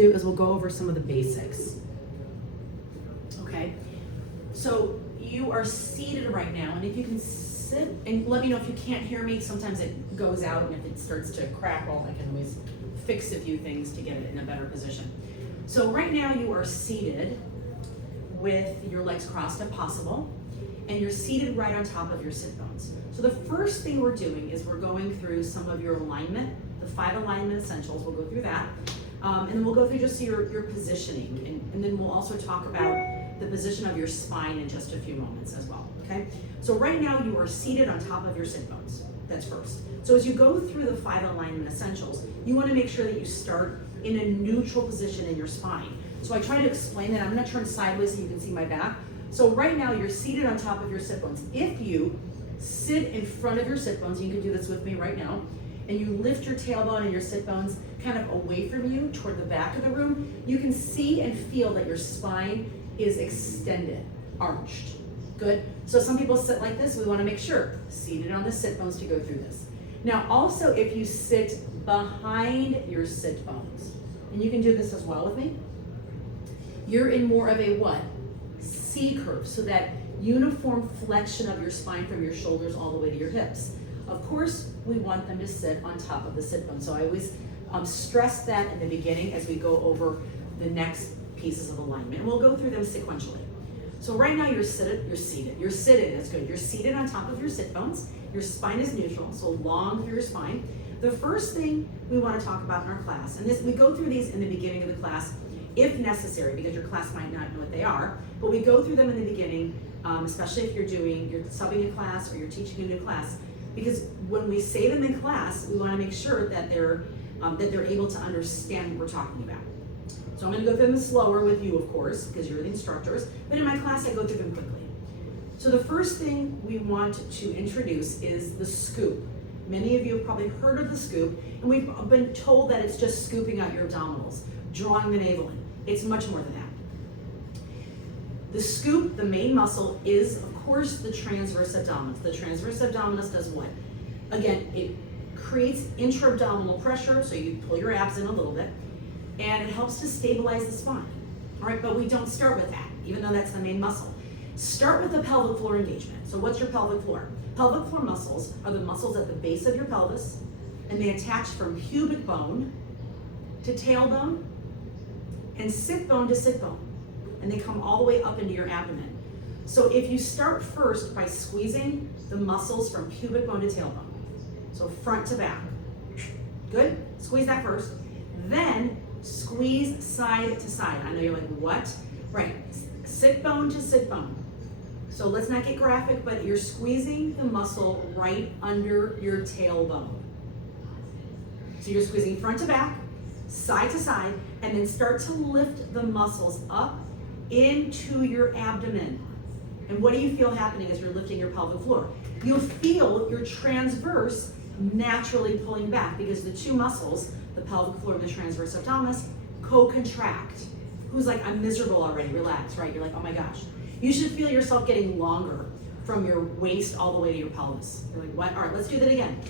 do is we'll go over some of the basics. Okay, so you are seated right now, and if you can sit, and let me know if you can't hear me. Sometimes it goes out, and if it starts to crackle, I can always fix a few things to get it in a better position. So right now you are seated with your legs crossed if possible, and you're seated right on top of your sit bones. So the first thing we're doing is we're going through some of your alignment, the 5 alignment essentials. We'll go through that. And then we'll go through just your positioning, and then we'll also talk about the position of your spine in just a few moments as well, okay? So right now you are seated on top of your sit bones. That's first. So as you go through the 5 alignment essentials, you wanna make sure that you start in a neutral position in your spine. So I try to explain that. I'm gonna turn sideways so you can see my back. So right now you're seated on top of your sit bones. If you sit in front of your sit bones, you can do this with me right now, and you lift your tailbone and your sit bones kind of away from you toward the back of the room, you can see and feel that your spine is extended, arched. Good. So some people sit like this. We want to make sure seated on the sit bones to go through this. Now also, if you sit behind your sit bones, and you can do this as well with me, you're in more of a what? C curve, so that uniform flexion of your spine from your shoulders all the way to your hips. Of course, we want them to sit on top of the sit bone. So I always stress that in the beginning as we go over the next pieces of alignment. And we'll go through them sequentially. So right now you're seated. You're sitting, that's good. You're seated on top of your sit bones. Your spine is neutral, so long through your spine. The first thing we want to talk about in our class, and this we go through these in the beginning of the class if necessary, because your class might not know what they are, but we go through them in the beginning, especially if you're subbing a class or you're teaching a new class, because when we say them in class, we want to make sure that they're able to understand what we're talking about. So I'm going to go through them slower with you, of course, because you're the instructors, but in my class I go through them quickly. So the first thing we want to introduce is the scoop. Many of you have probably heard of the scoop, and we've been told that it's just scooping out your abdominals, drawing the navel in. It's much more than that. The scoop, the main muscle, is of course the transverse abdominis. The transverse abdominis does what? Again, it creates intra-abdominal pressure, so you pull your abs in a little bit, and it helps to stabilize the spine. All right, but we don't start with that, even though that's the main muscle. Start with the pelvic floor engagement. So what's your pelvic floor? Pelvic floor muscles are the muscles at the base of your pelvis, and they attach from pubic bone to tailbone and sit bone to sit bone, and they come all the way up into your abdomen. So if you start first by squeezing the muscles from pubic bone to tailbone, so front to back, good? Squeeze that first, then squeeze side to side. I know you're like, what? Right, sit bone to sit bone. So let's not get graphic, but you're squeezing the muscle right under your tailbone. So you're squeezing front to back, side to side, and then start to lift the muscles up into your abdomen. And what do you feel happening as you're lifting your pelvic floor? You'll feel your transverse naturally pulling back because the two muscles, the pelvic floor and the transverse abdominis, co-contract. Who's like, I'm miserable already, relax, right? You're like, oh my gosh. You should feel yourself getting longer from your waist all the way to your pelvis. You're like, what? All right, let's do that again.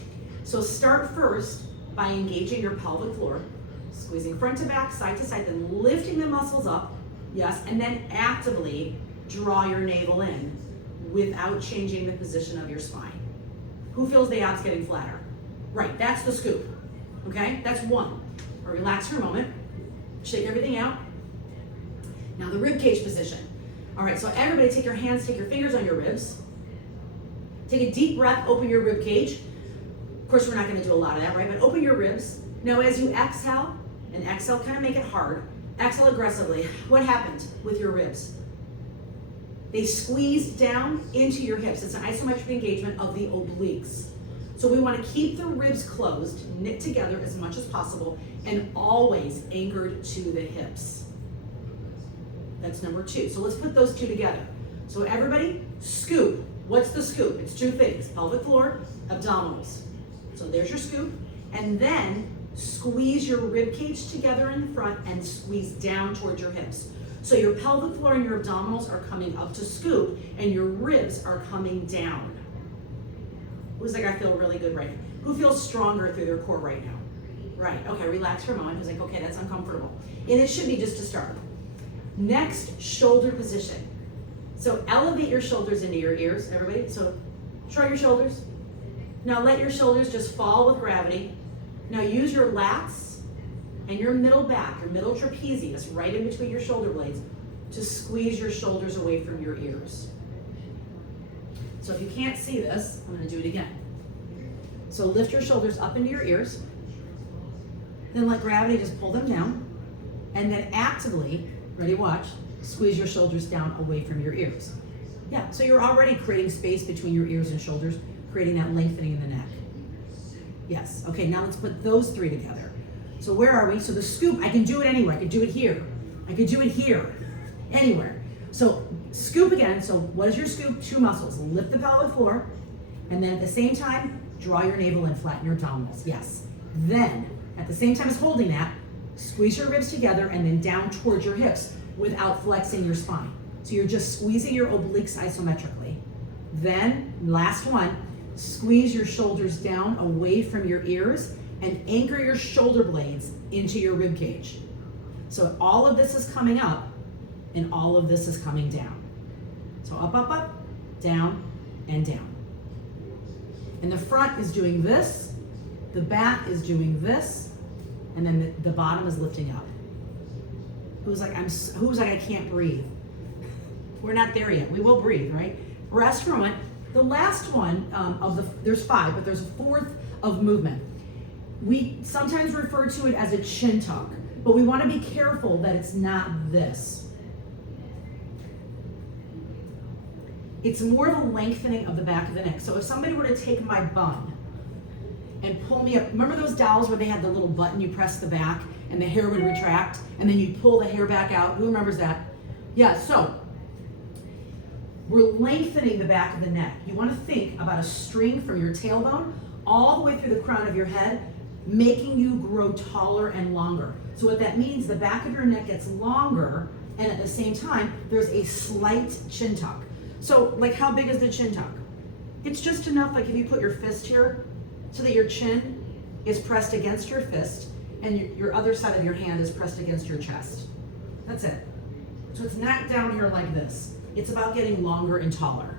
So start first by engaging your pelvic floor, squeezing front to back, side to side, then lifting the muscles up, yes, and then actively draw your navel in without changing the position of your spine. Who feels the abs getting flatter? Right, that's the scoop, okay? That's one. Or relax for a moment, shake everything out. Now the rib cage position. All right, so everybody take your hands, take your fingers on your ribs. Take a deep breath, open your rib cage. Of course, we're not gonna do a lot of that, right? But open your ribs. Now as you exhale, and exhale, kind of make it hard. Exhale aggressively. What happened with your ribs? They squeezed down into your hips. It's an isometric engagement of the obliques. So we want to keep the ribs closed, knit together as much as possible, and always anchored to the hips. That's number 2. So let's put those two together. So everybody, scoop. What's the scoop? It's 2 things, pelvic floor, abdominals. So there's your scoop. And then squeeze your rib cage together in the front and squeeze down towards your hips. So your pelvic floor and your abdominals are coming up to scoop, and your ribs are coming down. Who's like, I feel really good right now? Who feels stronger through their core right now? Right, okay, relax for a moment. Who's like, okay, that's uncomfortable. And it should be just to start. Next, shoulder position. So elevate your shoulders into your ears, everybody. So shrug your shoulders. Now let your shoulders just fall with gravity. Now use your lats and your middle back, your middle trapezius, right in between your shoulder blades, to squeeze your shoulders away from your ears. So if you can't see this, I'm going to do it again. So lift your shoulders up into your ears. Then let gravity just pull them down. And then actively, ready, watch, squeeze your shoulders down away from your ears. Yeah, so you're already creating space between your ears and shoulders, creating that lengthening in the neck. Yes, okay, now let's put those three together. So where are we? So the scoop, I can do it anywhere. I could do it here. I could do it here, anywhere. So scoop again. So what is your scoop? Two muscles. Lift the pelvic floor, and then at the same time, draw your navel in, flatten your abdominals. Yes. Then, at the same time as holding that, squeeze your ribs together and then down towards your hips without flexing your spine. So you're just squeezing your obliques isometrically. Then, last one, squeeze your shoulders down away from your ears and anchor your shoulder blades into your rib cage. So all of this is coming up and all of this is coming down. So up, up, up, down, and down. And the front is doing this, the back is doing this, and then the bottom is lifting up. Who's like, I can't breathe? We're not there yet. We will breathe, right? Rest for a moment. The last one there's five, but there's a fourth of movement. We sometimes refer to it as a chin tuck, but we want to be careful that it's not this. It's more of a lengthening of the back of the neck. So if somebody were to take my bun and pull me up, remember those dolls where they had the little button, you press the back and the hair would retract and then you pull the hair back out? Who remembers that? Yeah, so we're lengthening the back of the neck. You want to think about a string from your tailbone all the way through the crown of your head, making you grow taller and longer. So what that means, the back of your neck gets longer, and at the same time, there's a slight chin tuck. So like, how big is the chin tuck? It's just enough, like if you put your fist here so that your chin is pressed against your fist and your other side of your hand is pressed against your chest. That's it. So it's not down here like this. It's about getting longer and taller.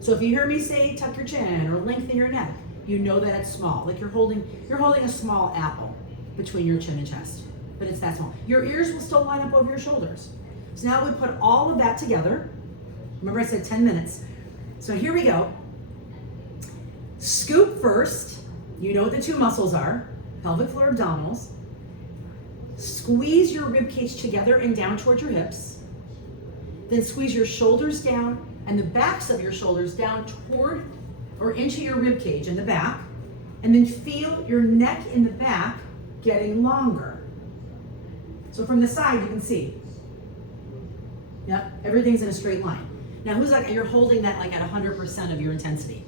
So if you hear me say tuck your chin or lengthen your neck, you know that it's small. Like you're holding a small apple between your chin and chest, but it's that small. Your ears will still line up over your shoulders. So now we put all of that together. Remember I said 10 minutes. So here we go. Scoop first. You know what the two muscles are. Pelvic floor, abdominals. Squeeze your rib cage together and down towards your hips. Then squeeze your shoulders down and the backs of your shoulders down toward or into your rib cage in the back. And then feel your neck in the back getting longer. So from the side you can see. Yep, everything's in a straight line. Now who's like, you're holding that like at 100% of your intensity,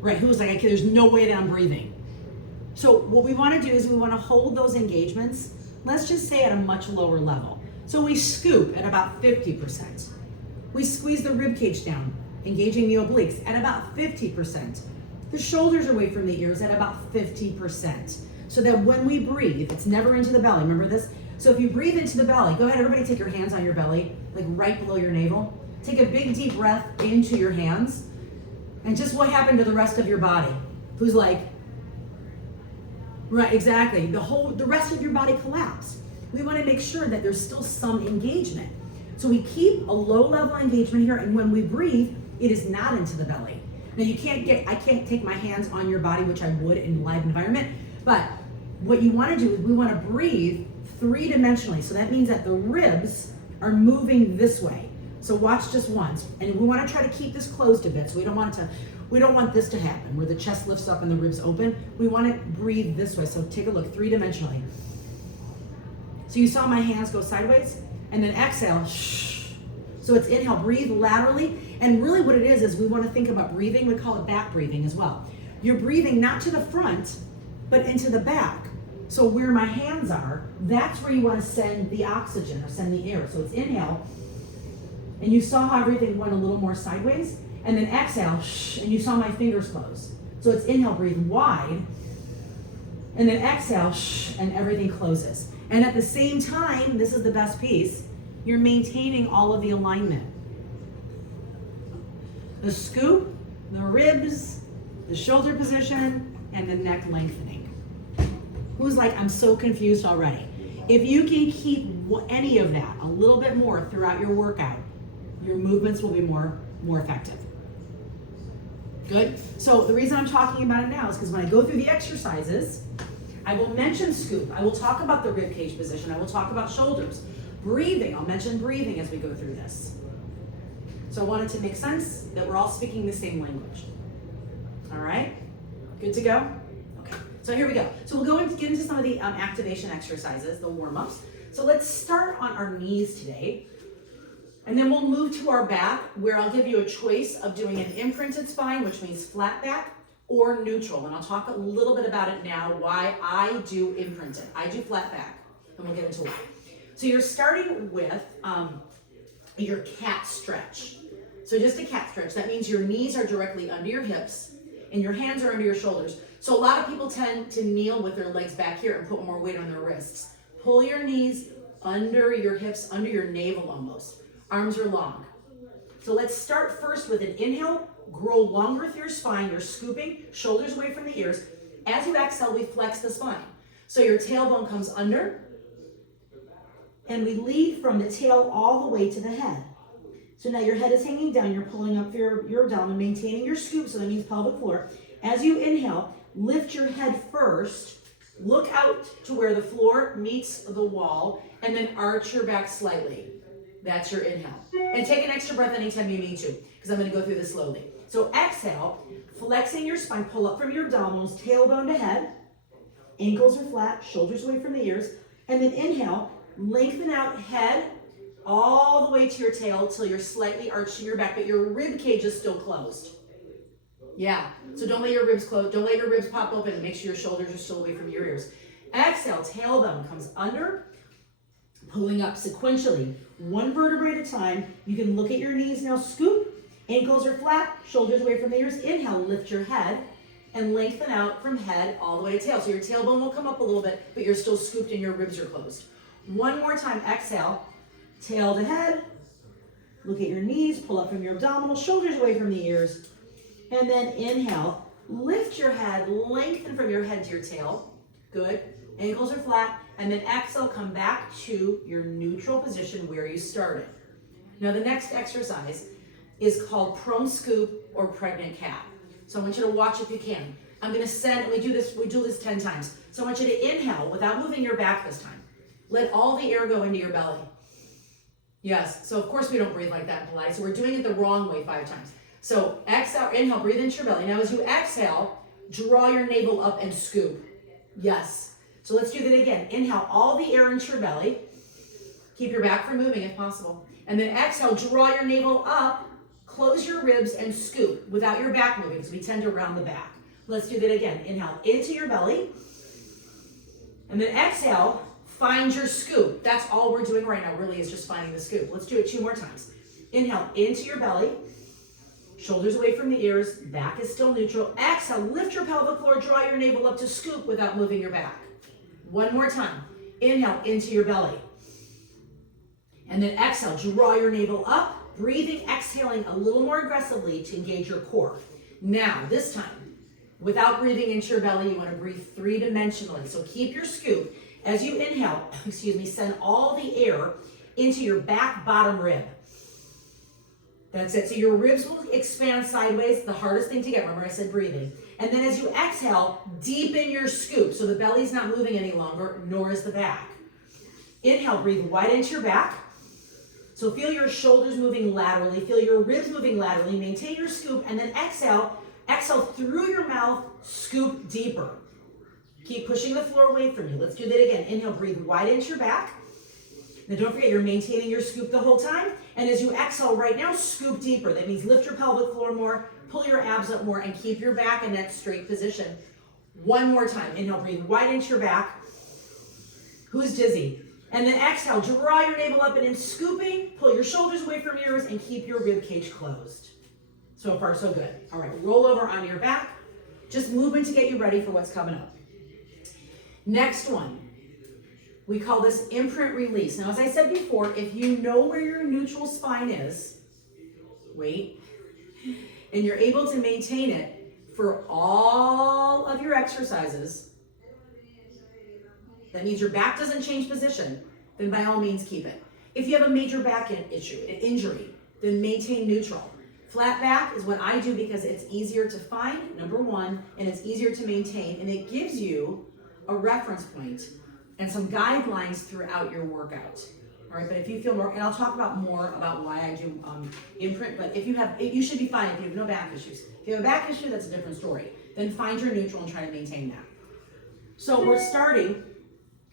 right? Who's like, okay, there's no way that I'm breathing. So what we want to do is we want to hold those engagements, let's just say at a much lower level. So we scoop at about 50%. We squeeze the rib cage down, engaging the obliques at about 50%. The shoulders away from the ears at about 50%. So that when we breathe, it's never into the belly, remember this? So if you breathe into the belly, go ahead, everybody take your hands on your belly, like right below your navel. Take a big deep breath into your hands. And just what happened to the rest of your body? Who's like, right, exactly. The rest of your body collapsed. We want to make sure that there's still some engagement. So we keep a low level engagement here, and when we breathe, it is not into the belly. Now I can't take my hands on your body, which I would in a live environment, but what you want to do is we want to breathe three-dimensionally. So that means that the ribs are moving this way. So watch just once, and we want to try to keep this closed a bit. So we don't want this to happen where the chest lifts up and the ribs open. We want to breathe this way. So take a look three-dimensionally. So you saw my hands go sideways, and then exhale. Shh. So it's inhale, breathe laterally, and really what it is we want to think about breathing. We call it back breathing as well. You're breathing not to the front, but into the back. So where my hands are, that's where you want to send the oxygen or send the air. So it's inhale. And you saw how everything went a little more sideways, and then exhale, and you saw my fingers close. So it's inhale, breathe wide, And then exhale, and everything closes. And at the same time, this is the best piece, you're maintaining all of the alignment. The scoop, the ribs, the shoulder position, and the neck lengthening. Who's like, I'm so confused already? If you can keep any of that a little bit more throughout your workout, your movements will be more effective. Good? So the reason I'm talking about it now is because when I go through the exercises, I will mention scoop. I will talk about the rib cage position. I will talk about shoulders. Breathing, I'll mention breathing as we go through this. So I want it to make sense that we're all speaking the same language. All right? Good to go? Okay, so here we go. So we'll get into some of the activation exercises, the warm-ups. So let's start on our knees today. And then we'll move to our back, where I'll give you a choice of doing an imprinted spine, which means flat back, or neutral. And I'll talk a little bit about it now, why I do imprinted. I do flat back, and we'll get into why. So you're starting with your cat stretch. So just a cat stretch. That means your knees are directly under your hips, and your hands are under your shoulders. So a lot of people tend to kneel with their legs back here and put more weight on their wrists. Pull your knees under your hips, under your navel almost. Arms are long. So let's start first with an inhale. Grow longer through your spine. You're scooping, shoulders away from the ears. As you exhale, we flex the spine. So your tailbone comes under, and we lead from the tail all the way to the head. So now your head is hanging down. You're pulling up your abdomen, maintaining your scoop, so that means pelvic floor. As you inhale, lift your head first. Look out to where the floor meets the wall, and then arch your back slightly. That's your inhale. And take an extra breath anytime you need to, because I'm going to go through this slowly. So exhale, flexing your spine, pull up from your abdominals, tailbone to head. Ankles are flat, shoulders away from the ears. And then inhale, lengthen out head all the way to your tail till you're slightly arching your back, but your rib cage is still closed. Yeah, so don't let your ribs close. Don't let your ribs pop open, and make sure your shoulders are still away from your ears. Exhale, tailbone comes under, pulling up sequentially, one vertebrae at a time. You can look at your knees now, scoop, ankles are flat, shoulders away from the ears. Inhale, lift your head, and lengthen out from head all the way to tail. So your tailbone will come up a little bit, but you're still scooped and your ribs are closed. One more time, exhale, tail to head, look at your knees, pull up from your abdominals, shoulders away from the ears, and then inhale, lift your head, lengthen from your head to your tail. Good. Ankles are flat. And then exhale, come back to your neutral position where you started. Now the next exercise is called prone scoop or pregnant cat. So I want you to watch if you can. I'm going to send, we do this 10 times. So I want you to inhale without moving your back this time. Let all the air go into your belly. Yes, so of course we don't breathe like that in Pilates, so we're doing it the wrong way 5 times. So exhale, inhale, breathe into your belly. Now as you exhale, draw your navel up and scoop. Yes. So let's do that again. Inhale all the air into your belly. Keep your back from moving if possible. And then exhale, draw your navel up, close your ribs, and scoop without your back moving, because we tend to round the back. Let's do that again. Inhale into your belly. And then exhale, find your scoop. That's all we're doing right now, really, is just finding the scoop. Let's do it 2 more times. Inhale into your belly. Shoulders away from the ears. Back is still neutral. Exhale, lift your pelvic floor, draw your navel up to scoop without moving your back. 1 more time. Inhale into your belly. And then exhale, draw your navel up, breathing, exhaling a little more aggressively to engage your core. Now, this time, without breathing into your belly, you want to breathe 3-dimensionally. So keep your scoop. As you inhale, send all the air into your back bottom rib. That's it. So your ribs will expand sideways, the hardest thing to get. Remember I said breathing. And then as you exhale, deepen your scoop. So the belly's not moving any longer, nor is the back. Inhale, breathe wide into your back. So feel your shoulders moving laterally, feel your ribs moving laterally, maintain your scoop, and then exhale through your mouth, scoop deeper. Keep pushing the floor away from you. Let's do that again. Inhale, breathe wide into your back. Now don't forget, you're maintaining your scoop the whole time. And as you exhale right now, scoop deeper. That means lift your pelvic floor more, pull your abs up more, and keep your back in that straight position. 1 more time. Inhale, breathe wide into your back. Who's dizzy? And then exhale, draw your navel up and in scooping, pull your shoulders away from your ears and keep your rib cage closed. So far, so good. All right, roll over onto your back. Just movement to get you ready for what's coming up. Next one, we call this imprint release. Now, as I said before, if you know where your neutral spine is, wait, and you're able to maintain it for all of your exercises, that means your back doesn't change position, then by all means keep it. If you have a major back issue, an injury, then maintain neutral. Flat back is what I do because it's easier to find, number one, and it's easier to maintain, and it gives you a reference point and some guidelines throughout your workout. All right, but if you feel more, and I'll talk about more about why I do imprint, but if you have, you should be fine if you have no back issues. If you have a back issue, that's a different story. Then find your neutral and try to maintain that. So we're starting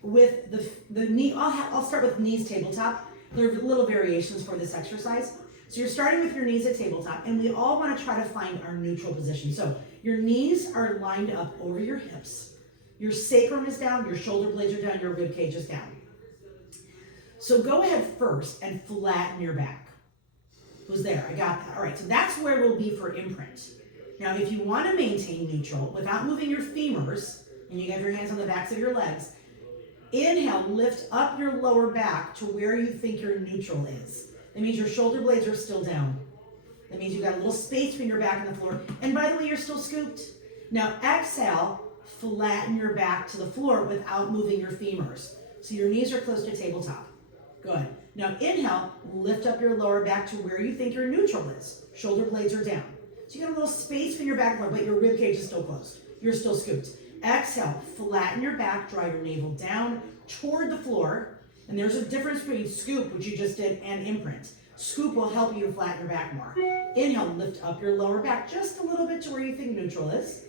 with the knee. I'll start with knees tabletop. There are little variations for this exercise. So you're starting with your knees at tabletop, and we all want to try to find our neutral position. So your knees are lined up over your hips. Your sacrum is down, your shoulder blades are down, your rib cage is down. So go ahead first and flatten your back. Who's there? I got that. All right, so that's where we'll be for imprint. Now, if you want to maintain neutral without moving your femurs, and you have your hands on the backs of your legs, inhale, lift up your lower back to where you think your neutral is. That means your shoulder blades are still down. That means you've got a little space between your back and the floor. And by the way, you're still scooped. Now exhale, flatten your back to the floor without moving your femurs. So your knees are close to tabletop. Good. Now inhale, lift up your lower back to where you think your neutral is. Shoulder blades are down. So you got a little space between your back and floor, but your rib cage is still closed. You're still scooped. Exhale, flatten your back, draw your navel down toward the floor. And there's a difference between scoop, which you just did, and imprint. Scoop will help you to flatten your back more. Inhale, lift up your lower back just a little bit to where you think neutral is.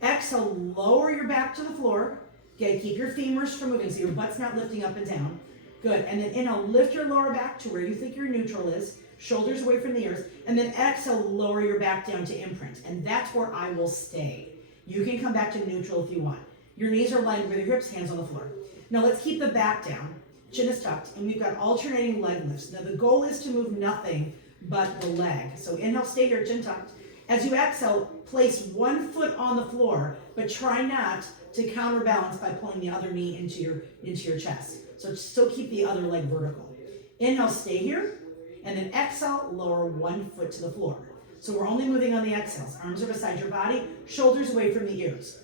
Exhale, lower your back to the floor. Okay, keep your femurs from moving so your butt's not lifting up and down. Good, and then inhale, lift your lower back to where you think your neutral is. Shoulders away from the ears. And then exhale, lower your back down to imprint. And that's where I will stay. You can come back to neutral if you want. Your knees are lined with your hips, hands on the floor. Now let's keep the back down. Chin is tucked, and we've got alternating leg lifts. Now the goal is to move nothing but the leg. So inhale, stay here, chin tucked. As you exhale, place one foot on the floor, but try not to counterbalance by pulling the other knee into your chest. So still keep the other leg vertical. Inhale, stay here, and then exhale, lower one foot to the floor. So we're only moving on the exhales. Arms are beside your body, shoulders away from the ears.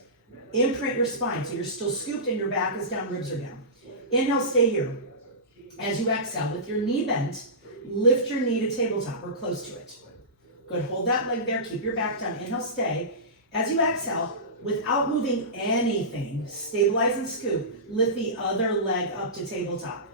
Imprint your spine, so you're still scooped and your back is down, ribs are down. Inhale, stay here. As you exhale, with your knee bent, lift your knee to tabletop or close to it. Good, hold that leg there, keep your back down. Inhale, stay. As you exhale, without moving anything, stabilize and scoop, lift the other leg up to tabletop.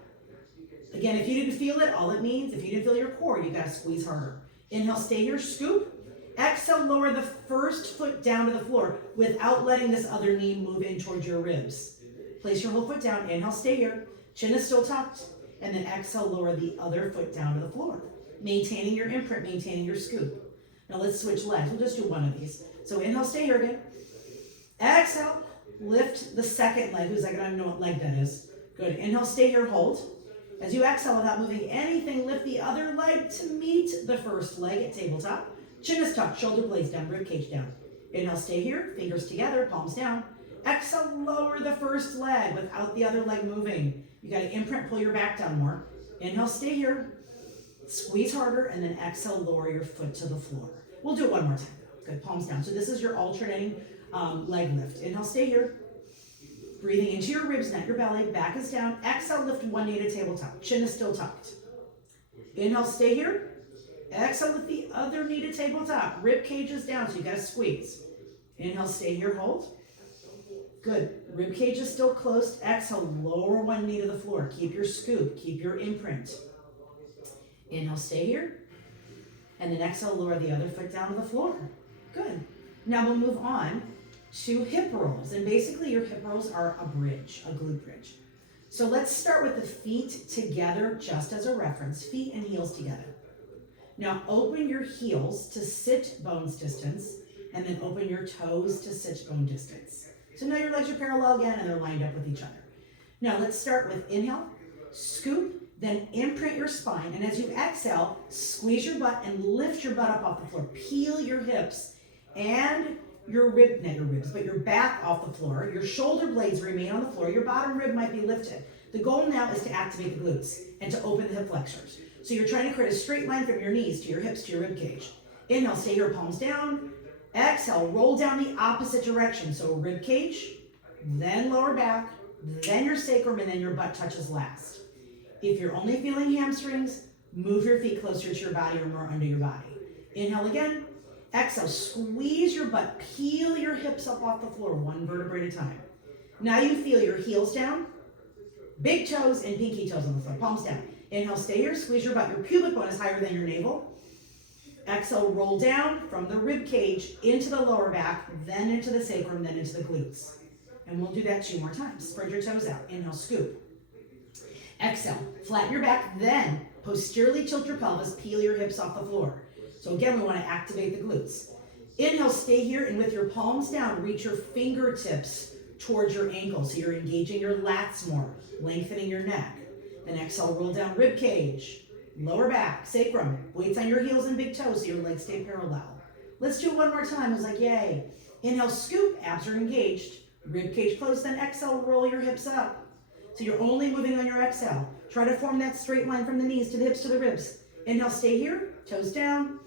Again, if you didn't feel it, all it means, if you didn't feel your core, you gotta squeeze harder. Inhale, stay here, scoop. Exhale, lower the first foot down to the floor without letting this other knee move in towards your ribs. Place your whole foot down, inhale, stay here. Chin is still tucked. And then exhale, lower the other foot down to the floor. Maintaining your imprint, maintaining your scoop. Now let's switch legs. We'll just do one of these. So inhale, stay here again. Exhale, lift the second leg. Who's like, I don't know what leg that is. Good, inhale, stay here, hold. As you exhale without moving anything, lift the other leg to meet the first leg at tabletop. Chin is tucked, shoulder blades down, rib cage down. Inhale, stay here, fingers together, palms down. Exhale, lower the first leg without the other leg moving. You got to imprint, pull your back down more. Inhale, stay here. Squeeze harder, and then exhale, lower your foot to the floor. We'll do it one more time. Good, palms down. So this is your alternating leg lift. Inhale, stay here. Breathing into your ribs, not your belly. Back is down. Exhale, lift one knee to tabletop. Chin is still tucked. Inhale, stay here. Exhale, lift the other knee to tabletop. Rib cage is down, so you got to squeeze. Inhale, stay here, hold. Good. Rib cage is still closed. Exhale, lower one knee to the floor. Keep your scoop. Keep your imprint. Inhale, stay here. And then exhale, lower the other foot down to the floor. Good. Now we'll move on to hip rolls. And basically your hip rolls are a bridge, a glute bridge. So let's start with the feet together just as a reference. Feet and heels together. Now open your heels to sit bones distance and then open your toes to sit bone distance. So now your legs are parallel again and they're lined up with each other. Now let's start with inhale, scoop, then imprint your spine. And as you exhale, squeeze your butt and lift your butt up off the floor. Peel your hips and your back off the floor. Your shoulder blades remain on the floor. Your bottom rib might be lifted. The goal now is to activate the glutes and to open the hip flexors. So you're trying to create a straight line from your knees to your hips to your rib cage. Inhale, stay here, palms down. Exhale, roll down the opposite direction. So rib cage, then lower back, then your sacrum, and then your butt touches last. If you're only feeling hamstrings, move your feet closer to your body or more under your body. Inhale again. Exhale, squeeze your butt, peel your hips up off the floor, one vertebrae at a time. Now you feel your heels down, big toes and pinky toes on the floor, palms down. Inhale, stay here, squeeze your butt. Your pubic bone is higher than your navel. Exhale, roll down from the rib cage into the lower back, then into the sacrum, then into the glutes. And we'll do that 2 more times. Spread your toes out. Inhale, scoop. Exhale, flatten your back, then posteriorly tilt your pelvis, peel your hips off the floor. So again, we want to activate the glutes. Inhale, stay here, and with your palms down, reach your fingertips towards your ankles. So you're engaging your lats more, lengthening your neck. Then exhale, roll down rib cage, lower back, sacrum, weights on your heels and big toes so your legs stay parallel. Let's do it one more time. It's like, yay. Inhale, scoop, abs are engaged. Rib cage closed, then exhale, roll your hips up. So you're only moving on your exhale. Try to form that straight line from the knees to the hips to the ribs. Inhale, stay here, toes down.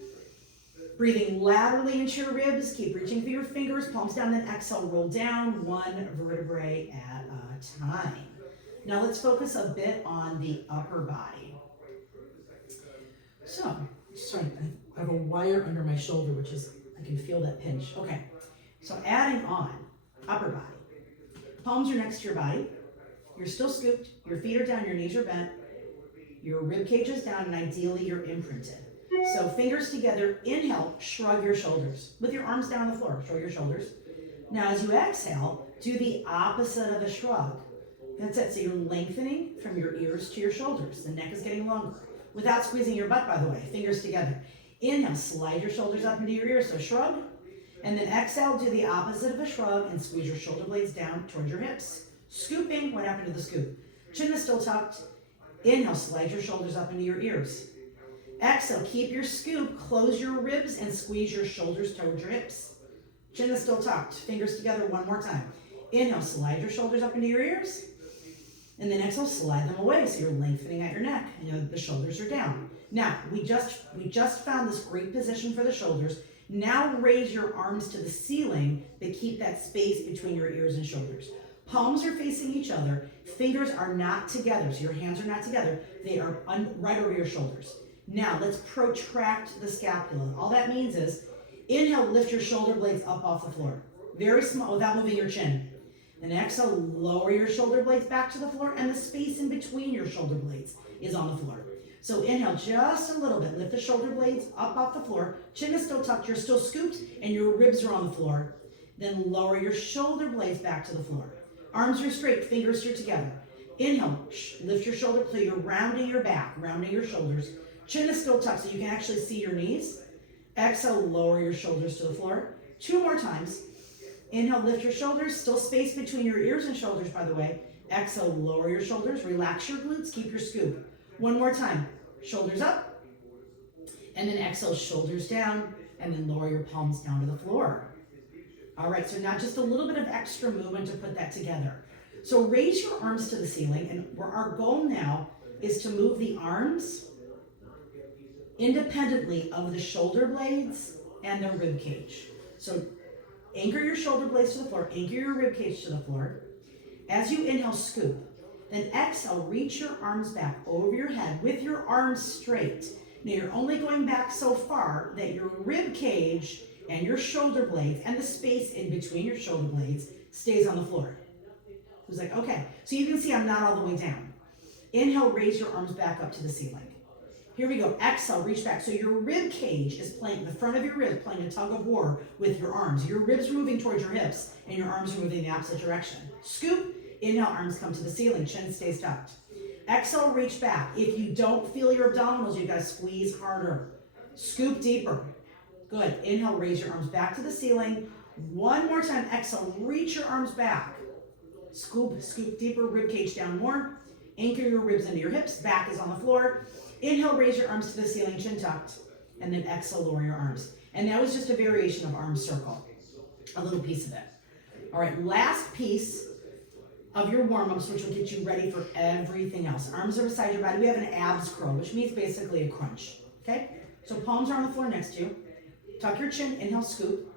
Breathing laterally into your ribs. Keep reaching for your fingers, palms down, then exhale, roll down, one vertebrae at a time. Now let's focus a bit on the upper body. So, sorry, I have a wire under my shoulder, which is, I can feel that pinch. Okay, so adding on upper body. Palms are next to your body. You're still scooped, your feet are down, your knees are bent, your rib cage is down, and ideally you're imprinted. So fingers together, inhale, shrug your shoulders. With your arms down on the floor, shrug your shoulders. Now as you exhale, do the opposite of a shrug. That's it, so you're lengthening from your ears to your shoulders. The neck is getting longer. Without squeezing your butt, by the way, fingers together. Inhale, slide your shoulders up into your ears, so shrug. And then exhale, do the opposite of a shrug and squeeze your shoulder blades down towards your hips. Scooping, what happened to the scoop? Chin is still tucked. Inhale, slide your shoulders up into your ears. Exhale, keep your scoop, close your ribs and squeeze your shoulders towards your hips. Chin is still tucked, fingers together one more time. Inhale, slide your shoulders up into your ears. And then exhale, slide them away so you're lengthening at your neck and the shoulders are down. Now, we just found this great position for the shoulders. Now raise your arms to the ceiling, but keep that space between your ears and shoulders. Palms are facing each other. Fingers are not together, so your hands are not together. They are right over your shoulders. Now, let's protract the scapula. All that means is, inhale, lift your shoulder blades up off the floor. Very small, without moving your chin. And exhale, lower your shoulder blades back to the floor, and the space in between your shoulder blades is on the floor. So inhale just a little bit. Lift the shoulder blades up off the floor. Chin is still tucked. You're still scooped, and your ribs are on the floor. Then lower your shoulder blades back to the floor. Arms are straight, fingers are together. Inhale, lift your shoulder, so you're rounding your back, rounding your shoulders. Chin is still tucked, so you can actually see your knees. Exhale, lower your shoulders to the floor. 2 more times. Inhale, lift your shoulders, still space between your ears and shoulders, by the way. Exhale, lower your shoulders, relax your glutes, keep your scoop. 1 more time, shoulders up. And then exhale, shoulders down, and then lower your palms down to the floor. All right, so now just a little bit of extra movement to put that together. So raise your arms to the ceiling, and our goal now is to move the arms independently of the shoulder blades and the rib cage. So anchor your shoulder blades to the floor, anchor your rib cage to the floor. As you inhale, scoop. Then exhale, reach your arms back over your head with your arms straight. Now you're only going back so far that your rib cage and your shoulder blades and the space in between your shoulder blades stays on the floor. It was like, okay. So you can see I'm not all the way down. Inhale, raise your arms back up to the ceiling. Here we go. Exhale, reach back. So your rib cage is playing, the front of your ribs playing a tug of war with your arms. Your ribs are moving towards your hips and your arms are moving in the opposite direction. Scoop, inhale, arms come to the ceiling, chin stays tucked. Exhale, reach back. If you don't feel your abdominals, you've got to squeeze harder. Scoop deeper. Good. Inhale, raise your arms back to the ceiling. 1 more time. Exhale, reach your arms back. Scoop deeper, rib cage down more. Anchor your ribs into your hips. Back is on the floor. Inhale, raise your arms to the ceiling, chin tucked. And then exhale, lower your arms. And that was just a variation of arm circle. a little piece of it. All right, last piece of your warm-ups, which will get you ready for everything else. Arms are beside your body. We have an abs curl, which means basically a crunch, okay? So palms are on the floor next to you. Tuck your chin, inhale, scoop.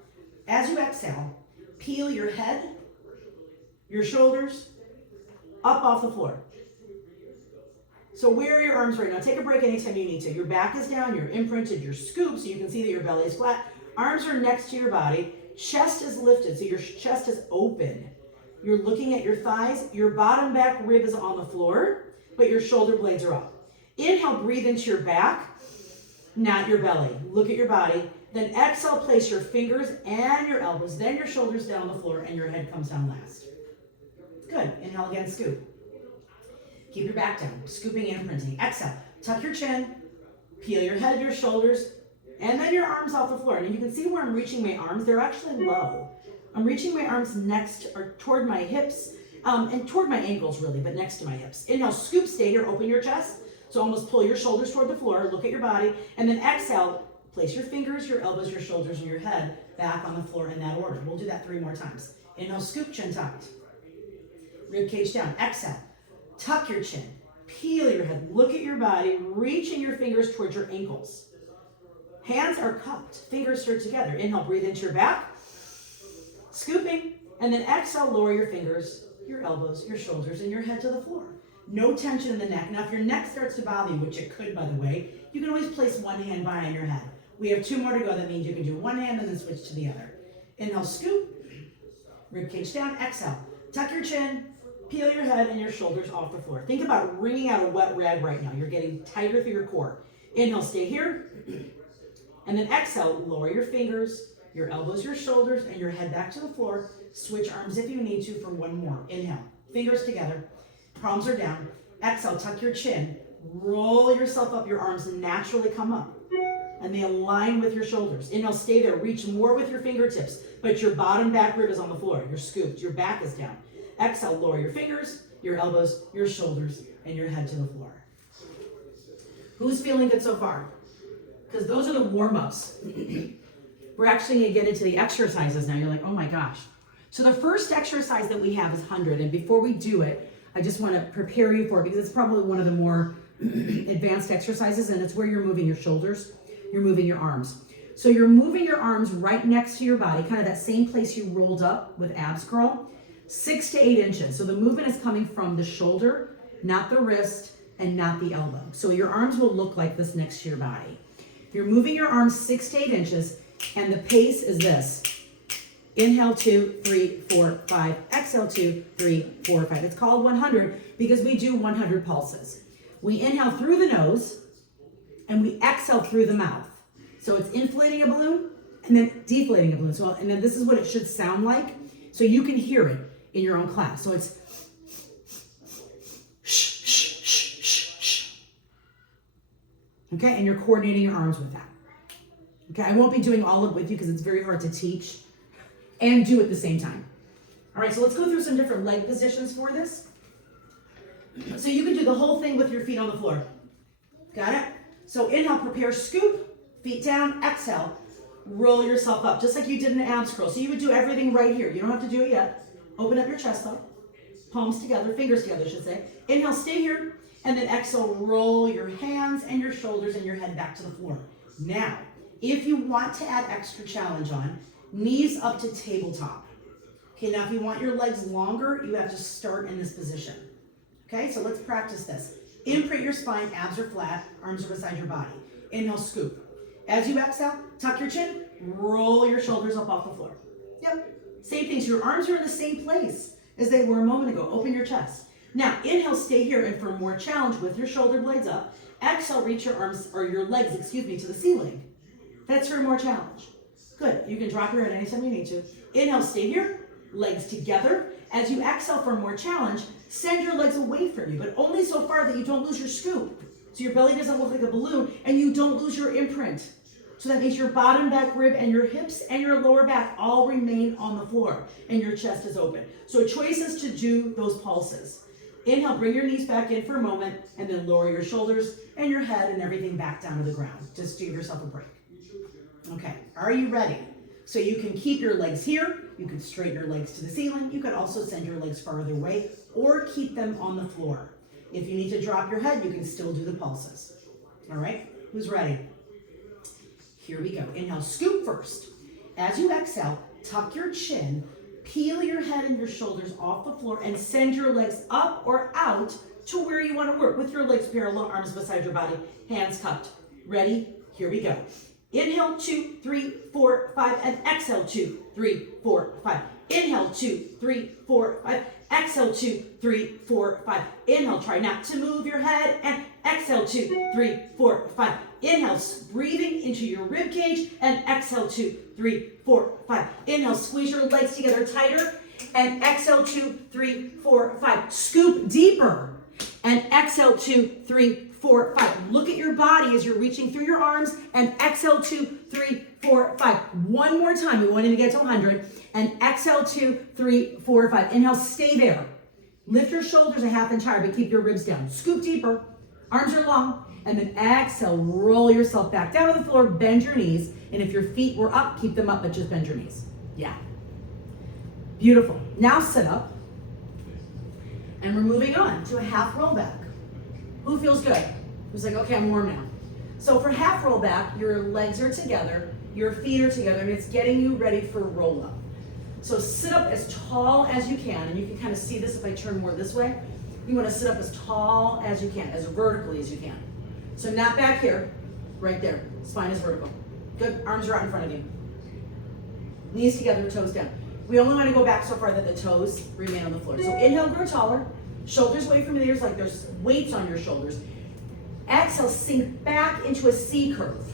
As you exhale, peel your head, your shoulders, up off the floor. So where are your arms right now? Take a break anytime you need to. Your back is down, you're imprinted, you're scooped, so you can see that your belly is flat. Arms are next to your body. Chest is lifted, so your chest is open. You're looking at your thighs. Your bottom back rib is on the floor, but your shoulder blades are up. Inhale, breathe into your back, not your belly. Look at your body. Then exhale, place your fingers and your elbows, then your shoulders down on the floor, and your head comes down last. Good. Inhale again, scoop. Keep your back down, scooping and imprinting. Exhale, tuck your chin, peel your head, your shoulders, and then your arms off the floor. And you can see where I'm reaching my arms. They're actually low. I'm reaching my arms next or toward my hips and toward my ankles really, but next to my hips. Inhale, scoop, stay here, open your chest. So almost pull your shoulders toward the floor, look at your body, and then exhale, place your fingers, your elbows, your shoulders, and your head back on the floor in that order. We'll do that 3 more times. Inhale, scoop, chin tucked. Rib cage down. Exhale, tuck your chin, peel your head, look at your body, reaching your fingers towards your ankles. Hands are cupped, fingers are together. Inhale, breathe into your back, scooping, and then exhale, lower your fingers, your elbows, your shoulders, and your head to the floor. No tension in the neck. Now, if your neck starts to bother you, which it could, by the way, you can always place one hand behind your head. We have 2 more to go. That means you can do one hand and then switch to the other. Inhale, scoop, rib cage down, exhale, tuck your chin, peel your head and your shoulders off the floor. Think about wringing out a wet rag right now. You're getting tighter through your core. Inhale, stay here. And then exhale, lower your fingers, your elbows, your shoulders, and your head back to the floor. Switch arms if you need to for 1 more. Inhale, fingers together, palms are down. Exhale, tuck your chin, roll yourself up. Your arms naturally come up and they align with your shoulders. Inhale, stay there, reach more with your fingertips, but your bottom back rib is on the floor. You're scooped, your back is down. Exhale, lower your fingers, your elbows, your shoulders, and your head to the floor. Who's feeling good so far? Because those are the warm-ups. We're actually going to get into the exercises now. You're like, oh my gosh. So the first exercise that we have is 100. And before we do it, I just want to prepare you for it because it's probably one of the more advanced exercises, and it's where you're moving your shoulders, you're moving your arms. So you're moving your arms right next to your body, kind of that same place you rolled up with abs curl, 6 to 8 inches. So the movement is coming from the shoulder, not the wrist, and not the elbow. So your arms will look like this next to your body. You're moving your arms 6 to 8 inches, and the pace is this. Inhale, 2, 3, 4, 5. Exhale, 2, 3, 4, 5. It's called 100 because we do 100 pulses. We inhale through the nose, and we exhale through the mouth. So it's inflating a balloon, and then deflating a balloon. So, and then this is what it should sound like, so you can hear it in your own class. So it's shh, shh, shh, shh, shh. Okay, and you're coordinating your arms with that. Okay, I won't be doing all of it with you because it's very hard to teach and do at the same time. All right, so let's go through some different leg positions for this. So you can do the whole thing with your feet on the floor. Got it? So inhale, prepare, scoop, feet down, exhale, roll yourself up, just like you did in an abs curl. So you would do everything right here. You don't have to do it yet. Open up your chest though. Palms together, fingers together, I should say. Inhale, stay here, and then exhale, roll your hands and your shoulders and your head back to the floor. Now, if you want to add extra challenge on, knees up to tabletop. Okay, now if you want your legs longer, you have to start in this position. Okay, so let's practice this. Imprint your spine, abs are flat, arms are beside your body. Inhale, scoop. As you exhale, tuck your chin, roll your shoulders up off the floor. Yep, same thing. So your arms are in the same place as they were a moment ago. Open your chest. Now, inhale, stay here, and for more challenge with your shoulder blades up, exhale, reach your arms, or your legs, to the ceiling. That's for more challenge. Good, you can drop your head anytime you need to. Inhale, stay here, legs together. As you exhale for more challenge, send your legs away from you, but only so far that you don't lose your scoop. So your belly doesn't look like a balloon, and you don't lose your imprint. So that means your bottom back rib and your hips and your lower back all remain on the floor, and your chest is open. So choice is to do those pulses. Inhale, bring your knees back in for a moment, and then lower your shoulders and your head and everything back down to the ground. Just give yourself a break. Okay, are you ready? So you can keep your legs here, you can straighten your legs to the ceiling, you can also send your legs farther away or keep them on the floor. If you need to drop your head, you can still do the pulses. All right, who's ready? Here we go. Inhale, scoop first. As you exhale, tuck your chin, peel your head and your shoulders off the floor and send your legs up or out to where you want to work with your legs parallel, arms beside your body, hands cupped. Ready? Here we go. Inhale, 2, 3, 4, 5, and exhale, 2, 3, 4, 5. Inhale, 2, 3, 4, 5. Exhale, 2, 3, 4, 5. Inhale, try not to move your head, and exhale, 2, 3, 4, 5. Inhale, breathing into your rib cage, and exhale, 2, 3, 4, 5. Inhale, squeeze your legs together tighter, and exhale, 2, 3, 4, 5. Scoop deeper, and exhale, 2, 3, 4, 5. Look at your body as you're reaching through your arms, and exhale, 2, 3, 4, 5. One more time. We want to get to 100. And exhale, 2, 3, 4, 5. Inhale, stay there. Lift your shoulders a half inch higher, but keep your ribs down. Scoop deeper. Arms are long. And then exhale, roll yourself back down to the floor, bend your knees. And if your feet were up, keep them up, but just bend your knees. Yeah. Beautiful. Now sit up. And we're moving on to a half roll back. Who feels good? Who's like, okay, I'm warm now. So for half roll back, your legs are together, your feet are together, and it's getting you ready for roll up. So sit up as tall as you can, and you can kind of see this if I turn more this way. You want to sit up as tall as you can, as vertically as you can. So not back here, right there. Spine is vertical. Good, arms are out in front of you. Knees together, toes down. We only want to go back so far that the toes remain on the floor. So inhale, grow taller. Shoulders away from the ears like there's weights on your shoulders. Exhale, sink back into a C curve.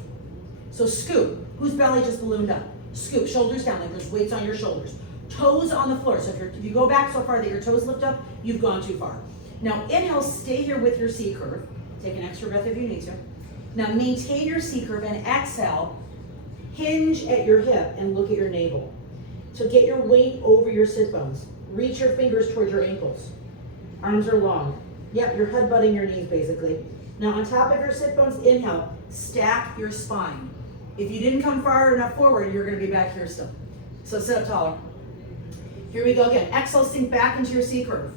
So scoop. Whose belly just ballooned up? Scoop, shoulders down like there's weights on your shoulders. Toes on the floor. So if you go back so far that your toes lift up, you've gone too far. Now inhale, stay here with your C curve. Take an extra breath if you need to. Now maintain your C curve and exhale. Hinge at your hip and look at your navel. So get your weight over your sit bones. Reach your fingers towards your ankles. Arms are long. Yep, you're headbutting your knees basically. Now on top of your sit bones, inhale, stack your spine. If you didn't come far enough forward, you're going to be back here still. So sit up taller. Here we go again. Exhale, sink back into your C curve.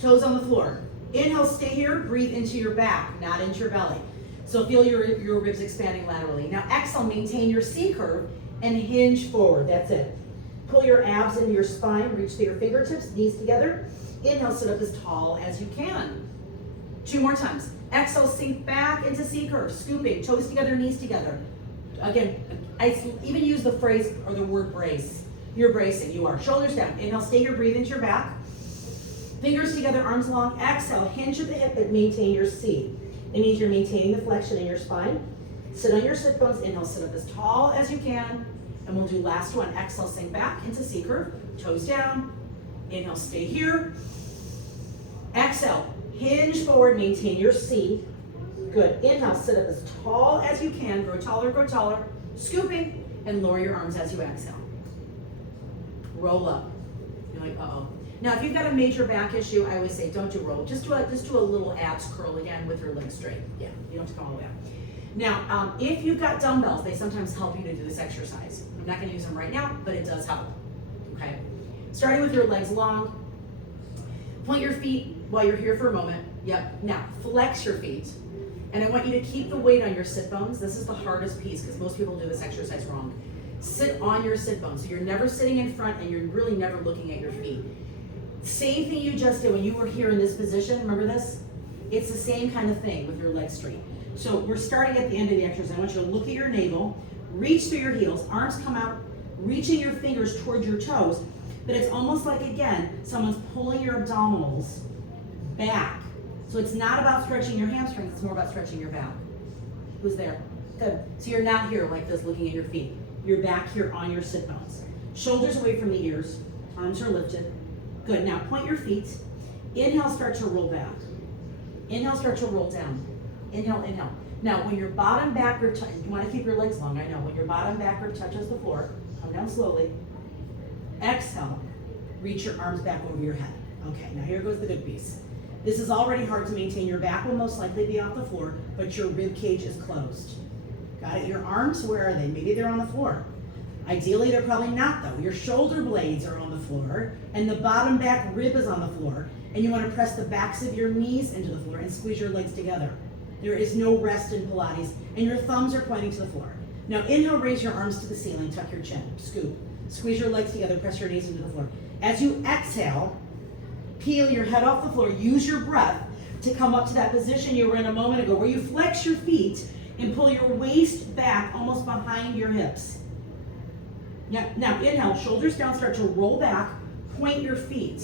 Toes on the floor. Inhale, stay here, breathe into your back, not into your belly. So feel your ribs expanding laterally. Now exhale, maintain your C curve and hinge forward. That's it. Pull your abs into your spine, reach to your fingertips, knees together. Inhale, sit up as tall as you can. 2 more times. Exhale, sink back into C curve, scooping, toes together, knees together. Again, I even use the phrase or the word brace. You're bracing, you are. Shoulders down. Inhale, stay here, breathe into your back. Fingers together, arms long. Exhale, hinge at the hip and maintain your C. It means you're maintaining the flexion in your spine. Sit on your sit bones. Inhale, sit up as tall as you can. And we'll do last one. Exhale, sink back into C curve, toes down. Inhale, stay here. Exhale, hinge forward, maintain your C. Good. Inhale, sit up as tall as you can. Grow taller, scooping, and lower your arms as you exhale. Roll up. You're like, uh-oh. Now, if you've got a major back issue, I always say don't do roll. Just do a little abs curl again with your legs straight. Yeah, you don't have to come all the way up. Now, if you've got dumbbells, they sometimes help you to do this exercise. I'm not going to use them right now, but it does help. Okay. Starting with your legs long. Point your feet while you're here for a moment. Yep. Now, flex your feet. And I want you to keep the weight on your sit bones. This is the hardest piece because most people do this exercise wrong. Sit on your sit bones. So you're never sitting in front and you're really never looking at your feet. Same thing you just did when you were here in this position. Remember this? It's the same kind of thing with your legs straight. So we're starting at the end of the exercise. I want you to look at your navel, reach through your heels, arms come out, reaching your fingers towards your toes. But it's almost like, again, someone's pulling your abdominals back. So it's not about stretching your hamstrings, it's more about stretching your back. Who's there? Good. So you're not here like this looking at your feet. You're back here on your sit bones. Shoulders away from the ears, arms are lifted. Good. Now point your feet. Inhale, start to roll back. Inhale, start to roll down. Inhale, inhale. Now when your bottom back rib touches, you want to keep your legs long, I know. When your bottom back rib touches the floor, come down slowly. Exhale, reach your arms back over your head. Okay, now here goes the good piece. This is already hard to maintain. Your back will most likely be off the floor, but your rib cage is closed. Got it? Your arms, where are they? Maybe they're on the floor. Ideally, they're probably not though. Your shoulder blades are on the floor and the bottom back rib is on the floor, and you want to press the backs of your knees into the floor and squeeze your legs together. There is no rest in Pilates, and your thumbs are pointing to the floor. Now inhale, raise your arms to the ceiling, tuck your chin, scoop. Squeeze your legs together, press your knees into the floor. As you exhale, peel your head off the floor, use your breath to come up to that position you were in a moment ago, where you flex your feet and pull your waist back almost behind your hips. Now inhale, shoulders down, start to roll back, point your feet.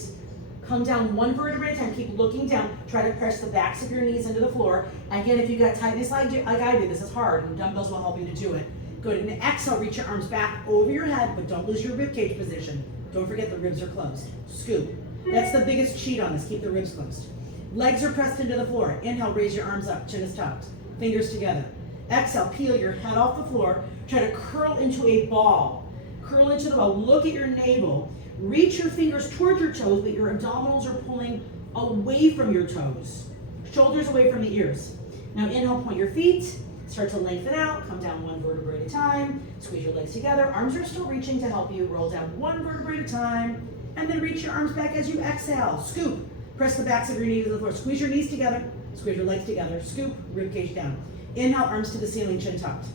Come down one vertebrae at a time, keep looking down, try to press the backs of your knees into the floor. Again, if you got tightness like I do, this is hard, and dumbbells will help you to do it. Good, and exhale, reach your arms back over your head, but don't lose your ribcage position. Don't forget the ribs are closed. Scoop. That's the biggest cheat on this, keep the ribs closed. Legs are pressed into the floor. Inhale, raise your arms up, chin is tucked, fingers together. Exhale, peel your head off the floor, try to curl into a ball. Curl into the ball, look at your navel, reach your fingers towards your toes, but your abdominals are pulling away from your toes. Shoulders away from the ears. Now inhale, point your feet, start to lengthen out, come down one vertebrae at a time, squeeze your legs together, arms are still reaching to help you, roll down one vertebrae at a time, and then reach your arms back as you exhale, scoop. Press the backs of your knees to the floor, squeeze your knees together, squeeze your legs together, scoop, rib cage down. Inhale, arms to the ceiling, chin tucked.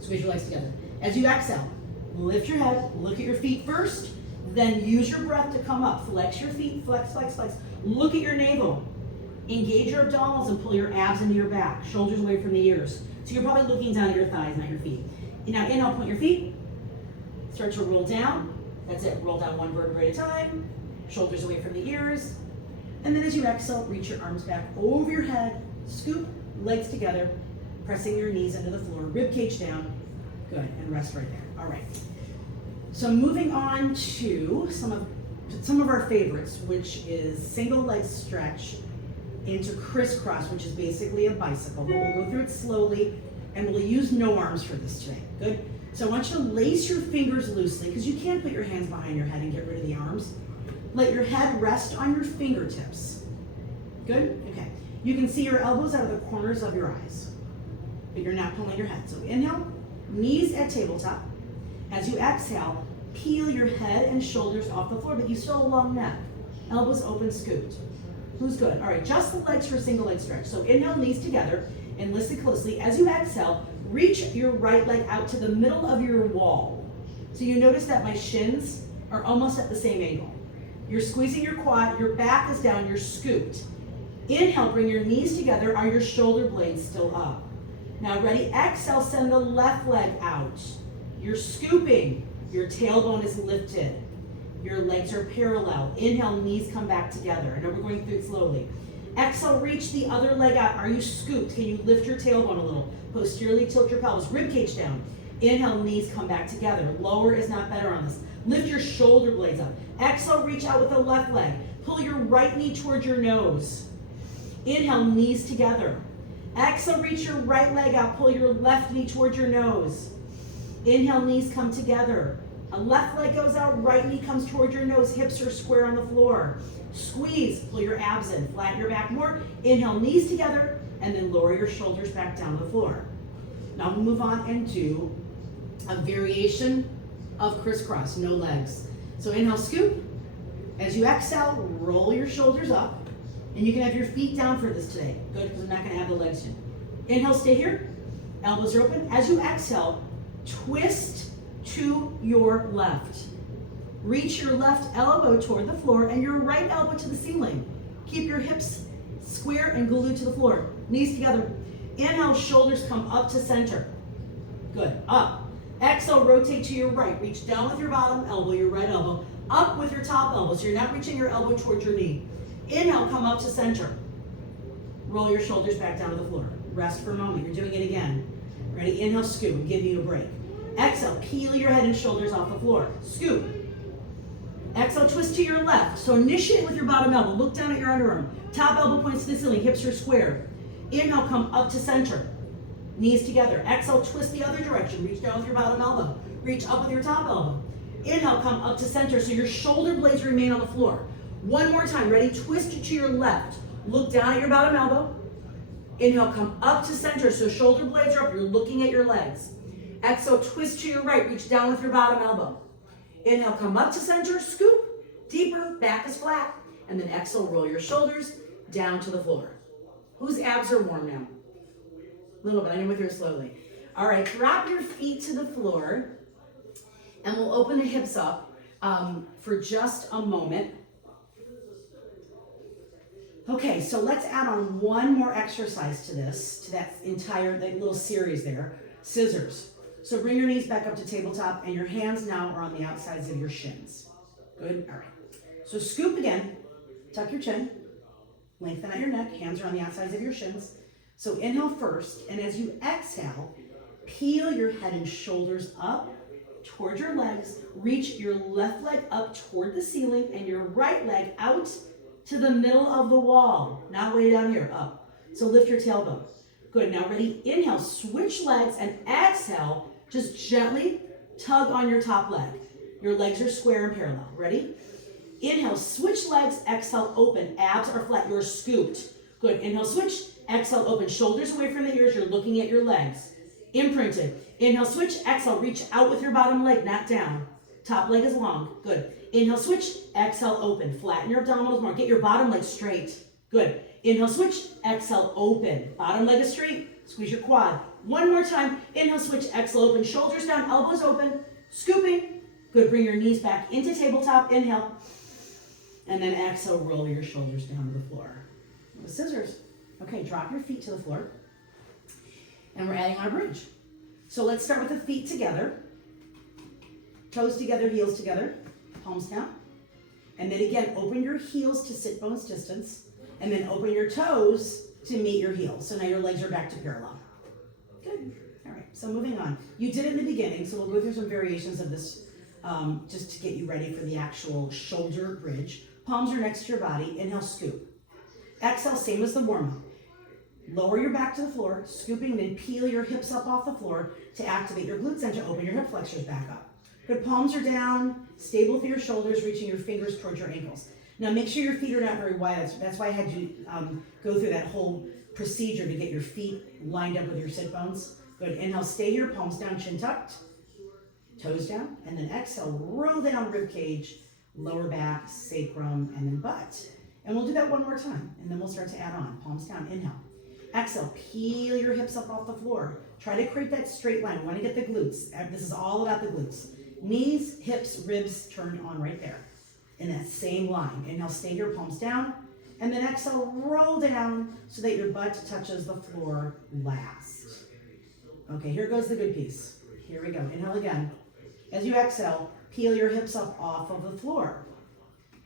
Squeeze your legs together. As you exhale, lift your head, look at your feet first, then use your breath to come up. Flex your feet, flex, flex, flex. Look at your navel. Engage your abdominals and pull your abs into your back, shoulders away from the ears. So you're probably looking down at your thighs, not your feet. Now inhale, point your feet, start to roll down. That's it, roll down one vertebrae at a time, shoulders away from the ears. And then as you exhale, reach your arms back over your head, scoop, legs together, pressing your knees into the floor, rib cage down. Good, and rest right there. All right. So moving on to some of our favorites, which is single leg stretch into crisscross, which is basically a bicycle. But we'll go through it slowly, and we'll use no arms for this today. Good? So I want you to lace your fingers loosely, because you can't put your hands behind your head and get rid of the arms. Let your head rest on your fingertips. Good? Okay. You can see your elbows out of the corners of your eyes, but you're not pulling your head. So inhale, knees at tabletop. As you exhale, peel your head and shoulders off the floor, but you still have a long neck. Elbows open, scooped. Who's good? All right, just the legs for a single leg stretch. So inhale, knees together, and listen closely. As you exhale, reach your right leg out to the middle of your wall. So you notice that my shins are almost at the same angle. You're squeezing your quad, your back is down, you're scooped. Inhale, bring your knees together. Are your shoulder blades still up? Now ready, exhale, send the left leg out. You're scooping, your tailbone is lifted. Your legs are parallel. Inhale, knees come back together. I know we're going through it slowly. Exhale, reach the other leg out. Are you scooped? Can you lift your tailbone a little? Posteriorly tilt your pelvis, rib cage down. Inhale, knees come back together. Lower is not better on this. Lift your shoulder blades up. Exhale, reach out with the left leg. Pull your right knee towards your nose. Inhale, knees together. Exhale, reach your right leg out. Pull your left knee towards your nose. Inhale, knees come together. A left leg goes out, right knee comes towards your nose. Hips are square on the floor. Squeeze, pull your abs in, flatten your back more. Inhale, knees together, and then lower your shoulders back down to the floor. Now we'll move on and do a variation of crisscross, no legs. So inhale, scoop. As you exhale, roll your shoulders up. And you can have your feet down for this today. Good, because I'm not going to have the legs in. Inhale, stay here. Elbows are open. As you exhale, twist to your left. Reach your left elbow toward the floor and your right elbow to the ceiling. Keep your hips square and glued to the floor. Knees together. Inhale, shoulders come up to center. Good, up. Exhale, rotate to your right. Reach down with your bottom elbow, your right elbow. Up with your top elbow, so you're not reaching your elbow towards your knee. Inhale, come up to center. Roll your shoulders back down to the floor. Rest for a moment. You're doing it again. Ready? Inhale, scoop. I'm giving you a break. Exhale, peel your head and shoulders off the floor. Scoop. Exhale, twist to your left. So initiate with your bottom elbow. Look down at your underarm. Top elbow points to the ceiling. Hips are square. Inhale, come up to center. Knees together. Exhale, twist the other direction. Reach down with your bottom elbow. Reach up with your top elbow. Inhale, come up to center so your shoulder blades remain on the floor. One more time. Ready? Twist it to your left. Look down at your bottom elbow. Inhale, come up to center so shoulder blades are up. You're looking at your legs. Exhale, twist to your right, reach down with your bottom elbow. Inhale, come up to center, scoop, deeper, back is flat. And then exhale, roll your shoulders down to the floor. Whose abs are warm now? A little bit, I know with yours slowly. All right, drop your feet to the floor, and we'll open the hips up for just a moment. Okay, so let's add on one more exercise to this, to that entire little series there, scissors. So bring your knees back up to tabletop, and your hands now are on the outsides of your shins. Good, all right. So scoop again, tuck your chin, lengthen out your neck, hands are on the outsides of your shins. So inhale first, and as you exhale, peel your head and shoulders up toward your legs. Reach your left leg up toward the ceiling and your right leg out to the middle of the wall. Not way down here, up. So lift your tailbone. Good, now ready? Inhale, switch legs, and exhale, just gently tug on your top leg. Your legs are square and parallel. Ready? Inhale, switch legs, exhale, open. Abs are flat, you're scooped. Good, inhale, switch, exhale, open. Shoulders away from the ears, you're looking at your legs. Imprinted. Inhale, switch, exhale, reach out with your bottom leg, not down. Top leg is long, good. Inhale, switch, exhale, open. Flatten your abdominals more, get your bottom leg straight. Good. Inhale, switch, exhale, open. Bottom leg is straight, squeeze your quad. One more time, inhale, switch, exhale, open. Shoulders down, elbows open, scooping. Good, bring your knees back into tabletop, inhale. And then exhale, roll your shoulders down to the floor. With scissors. Okay, drop your feet to the floor. And we're adding on a bridge. So let's start with the feet together. Toes together, heels together, palms down. And then again, open your heels to sit bones distance. And then open your toes to meet your heels. So now your legs are back to parallel. Good. All right, so moving on. You did it in the beginning, so we'll go through some variations of this just to get you ready for the actual shoulder bridge. Palms are next to your body. Inhale, scoop. Exhale, same as the warm-up. Lower your back to the floor, scooping, then peel your hips up off the floor to activate your glutes and to open your hip flexors back up. Good, palms are down, stable through your shoulders, reaching your fingers towards your ankles. Now make sure your feet are not very wide. That's why I had you go through that whole procedure to get your feet lined up with your sit bones. Good, inhale, stay here, palms down, chin tucked, toes down, and then exhale, roll down rib cage, lower back, sacrum, and then butt. And we'll do that one more time, and then we'll start to add on. Palms down, inhale. Exhale, peel your hips up off the floor. Try to create that straight line. We want to get the glutes. This is all about the glutes. Knees, hips, ribs turned on right there in that same line. Inhale, stay here, palms down. And then exhale, roll down so that your butt touches the floor last. Okay, here goes the good piece. Here we go. Inhale again. As you exhale, peel your hips up off of the floor.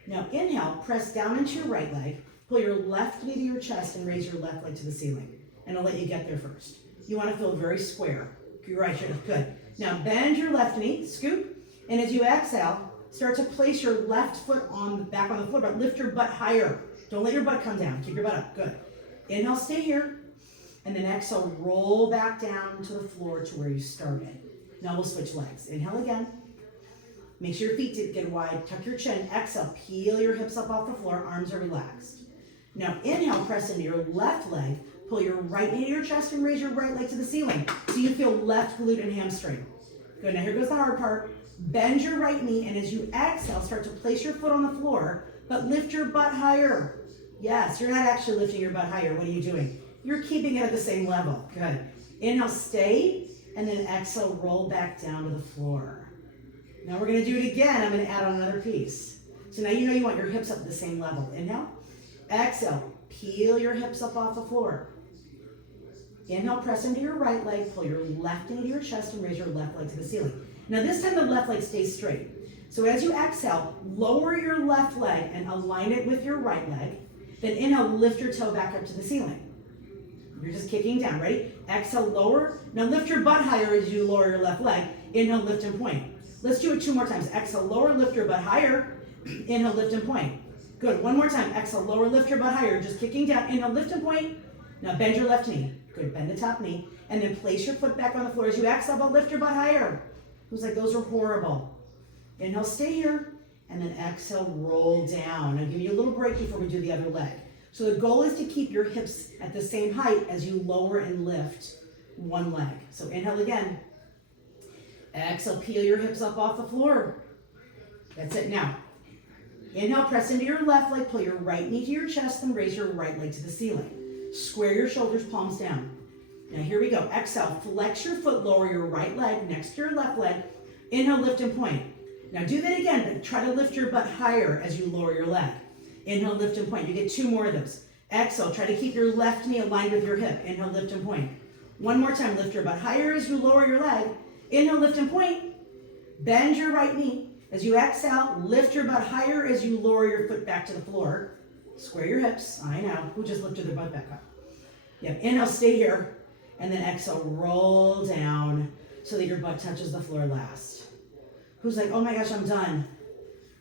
Now inhale, press down into your right leg. Pull your left knee to your chest and raise your left leg to the ceiling. And I'll let you get there first. You want to feel very square. Your right shoulder, good. Now bend your left knee, scoop. And as you exhale, start to place your left foot back on the floor, but lift your butt higher. Don't let your butt come down. Keep your butt up, good. Inhale, stay here. And then exhale, roll back down to the floor to where you started. Now we'll switch legs. Inhale again. Make sure your feet get wide. Tuck your chin. Exhale, peel your hips up off the floor. Arms are relaxed. Now inhale, press into your left leg, pull your right knee to your chest and raise your right leg to the ceiling. So you feel left glute and hamstring. Good, now here goes the hard part. Bend your right knee, and as you exhale, start to place your foot on the floor, but lift your butt higher. Yes, you're not actually lifting your butt higher. What are you doing? You're keeping it at the same level. Good. Inhale, stay, and then exhale, roll back down to the floor. Now we're gonna do it again. I'm gonna add on another piece. So now you know you want your hips up at the same level. Inhale. Exhale, peel your hips up off the floor. Inhale, press into your right leg, pull your left knee to your chest and raise your left leg to the ceiling. Now this time the left leg stays straight. So as you exhale, lower your left leg and align it with your right leg. Then inhale, lift your toe back up to the ceiling. You're just kicking down, ready? Exhale, lower. Now lift your butt higher as you lower your left leg. Inhale, lift and point. Let's do it 2 more times. Exhale, lower, lift your butt higher. Inhale, lift and point. Good, one more time. Exhale, lower, lift your butt higher. Just kicking down. Inhale, lift and point. Now bend your left knee. Good, bend the top knee. And then place your foot back on the floor. As you exhale, but lift your butt higher. Who's like, those are horrible. Inhale, stay here. And then exhale, roll down. I'll give you a little break before we do the other leg. So the goal is to keep your hips at the same height as you lower and lift one leg. So inhale again. Exhale, peel your hips up off the floor. That's it. Now, inhale, press into your left leg, pull your right knee to your chest, and raise your right leg to the ceiling. Square your shoulders, palms down. Now here we go. Exhale, flex your foot, lower your right leg next to your left leg. Inhale, lift and point. Now do that again, but try to lift your butt higher as you lower your leg. Inhale, lift and point. You get 2 more of those. Exhale, try to keep your left knee aligned with your hip. Inhale, lift and point. One more time, lift your butt higher as you lower your leg. Inhale, lift and point. Bend your right knee. As you exhale, lift your butt higher as you lower your foot back to the floor. Square your hips. I know. Who just lifted their butt back up? Yeah, inhale, stay here. And then exhale, roll down so that your butt touches the floor last. Who's like, oh my gosh, I'm done.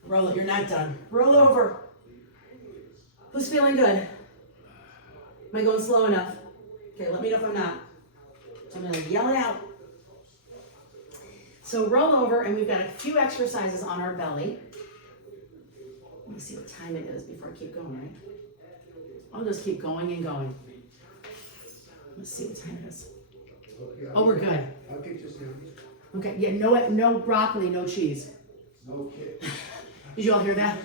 Roll it. You're not done. Roll over. Who's feeling good? Am I going slow enough? Okay, let me know if I'm not. So I'm going to yell it out. So roll over, and we've got a few exercises on our belly. Let me see what time it is before I keep going, right? I'll just keep going and going. Let's see what time it is. Oh, we're good. I'll get this down. Okay, yeah, no broccoli, no cheese. Okay. Did you all hear that?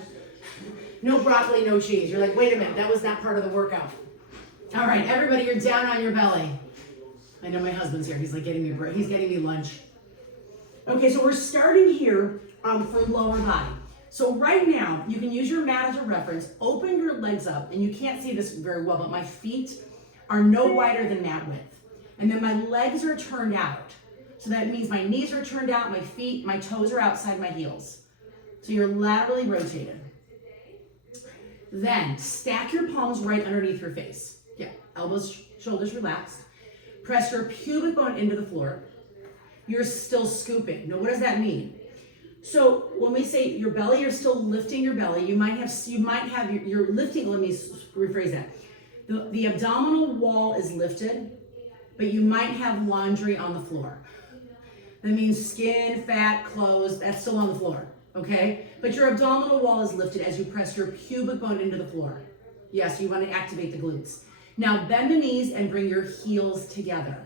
No broccoli, no cheese. You're like, wait a minute, that was not part of the workout. All right, everybody, you're down on your belly. I know my husband's here. He's like he's getting me lunch. Okay, so we're starting here for lower body. So right now, you can use your mat as a reference. Open your legs up, and you can't see this very well, but my feet are no wider than mat width. And then my legs are turned out. So that means my knees are turned out, my feet, my toes are outside my heels. So you're laterally rotated. Then stack your palms right underneath your face. Yeah, elbows, shoulders relaxed. Press your pubic bone into the floor. You're still scooping. Now, what does that mean? So when we say your belly, you're still lifting your belly. You might have you're lifting. Let me rephrase that. The abdominal wall is lifted, but you might have laundry on the floor. That means skin, fat, clothes, that's still on the floor, okay? But your abdominal wall is lifted as you press your pubic bone into the floor. Yes, you want to activate the glutes. Now bend the knees and bring your heels together.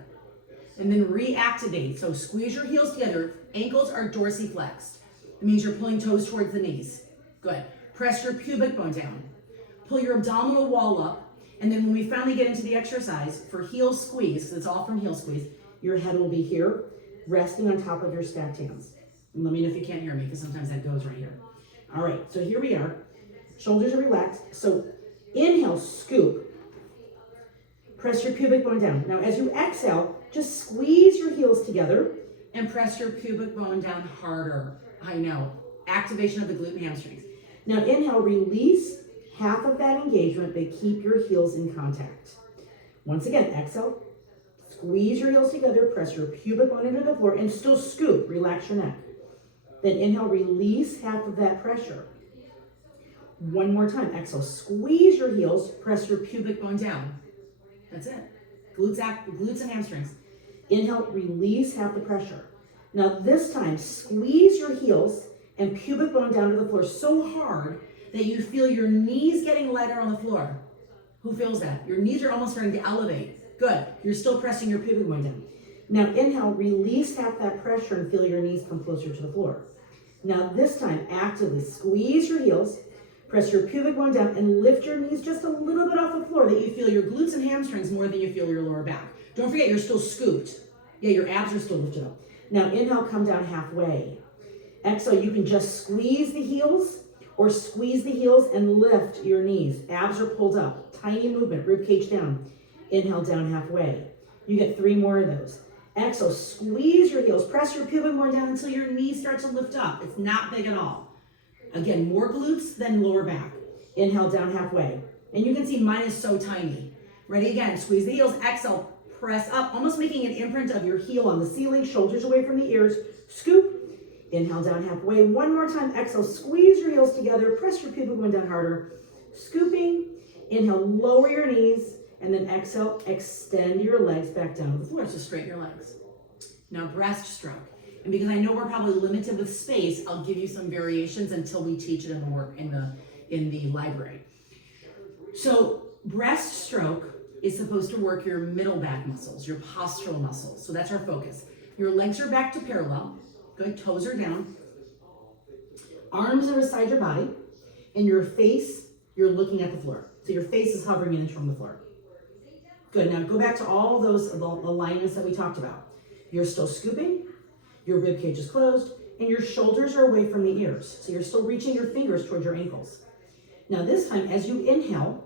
And then reactivate. So squeeze your heels together. Ankles are dorsiflexed. It means you're pulling toes towards the knees. Good. Press your pubic bone down. Pull your abdominal wall up. And then when we finally get into the exercise for heel squeeze, so it's all from heel squeeze, your head will be here, resting on top of your stacked hands. And let me know if you can't hear me, because sometimes that goes right here. All right, so here we are. Shoulders are relaxed. So inhale, scoop. Press your pubic bone down. Now as you exhale, just squeeze your heels together and press your pubic bone down harder. I know. Activation of the glute and hamstrings. Now inhale, release half of that engagement, but keep your heels in contact. Once again, exhale, squeeze your heels together, press your pubic bone into the floor, and still scoop, relax your neck. Then inhale, release half of that pressure. One more time, exhale, squeeze your heels, press your pubic bone down. That's it. Glutes and hamstrings. Inhale, release half the pressure. Now this time, squeeze your heels and pubic bone down to the floor so hard that you feel your knees getting lighter on the floor. Who feels that? Your knees are almost starting to elevate. Good. You're still pressing your pubic bone down. Now inhale, release half that pressure and feel your knees come closer to the floor. Now this time, actively squeeze your heels, press your pubic bone down, and lift your knees just a little bit off the floor that you feel your glutes and hamstrings more than you feel your lower back. Don't forget, you're still scooped. Yeah, your abs are still lifted up. Now inhale, come down halfway. Exhale, you can just squeeze the heels or squeeze the heels and lift your knees. Abs are pulled up. Tiny movement, rib cage down. Inhale, down halfway. You get 3 more of those. Exhale, squeeze your heels. Press your pubic bone down until your knees start to lift up. It's not big at all. Again, more glutes than lower back. Inhale, down halfway. And you can see mine is so tiny. Ready again, squeeze the heels. Exhale, press up, almost making an imprint of your heel on the ceiling, shoulders away from the ears. Scoop. Inhale, down halfway. One more time. Exhale, squeeze your heels together. Press your pubic bone down harder. Scooping. Inhale, lower your knees. And then exhale, extend your legs back down to the floor. So straighten your legs. Now breaststroke. And because I know we're probably limited with space, I'll give you some variations until we teach it in the work in the library. So breaststroke is supposed to work your middle back muscles, your postural muscles. So that's our focus. Your legs are back to parallel. Good, toes are down. Arms are beside your body, and your face, you're looking at the floor. So your face is hovering an inch from the floor. Good, now go back to all those alignments that we talked about. You're still scooping, your rib cage is closed, and your shoulders are away from the ears. So you're still reaching your fingers towards your ankles. Now this time, as you inhale,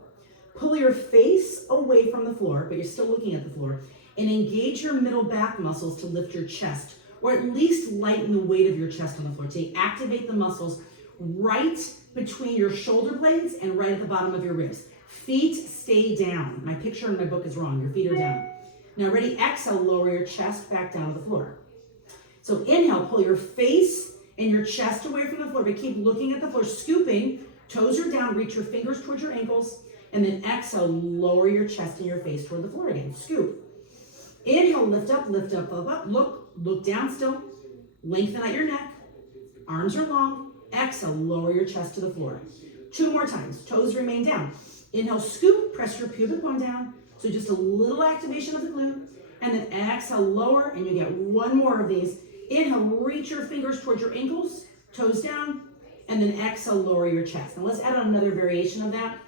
pull your face away from the floor, but you're still looking at the floor, and engage your middle back muscles to lift your chest, or at least lighten the weight of your chest on the floor. To activate the muscles right between your shoulder blades and right at the bottom of your ribs. Feet stay down. My picture in my book is wrong. Your feet are down. Now ready, exhale, lower your chest back down to the floor. So inhale, pull your face and your chest away from the floor, but keep looking at the floor, scooping, toes are down, reach your fingers towards your ankles, and then exhale, lower your chest and your face toward the floor again. Scoop. Inhale, lift up, up. Look down still. Lengthen out your neck. Arms are long. Exhale, lower your chest to the floor. 2 more times. Toes remain down. Inhale, scoop, press your pubic bone down. So just a little activation of the glute. And then exhale, lower, and you get 1 more of these. Inhale, reach your fingers towards your ankles, toes down, and then exhale, lower your chest. Now let's add on another variation of that.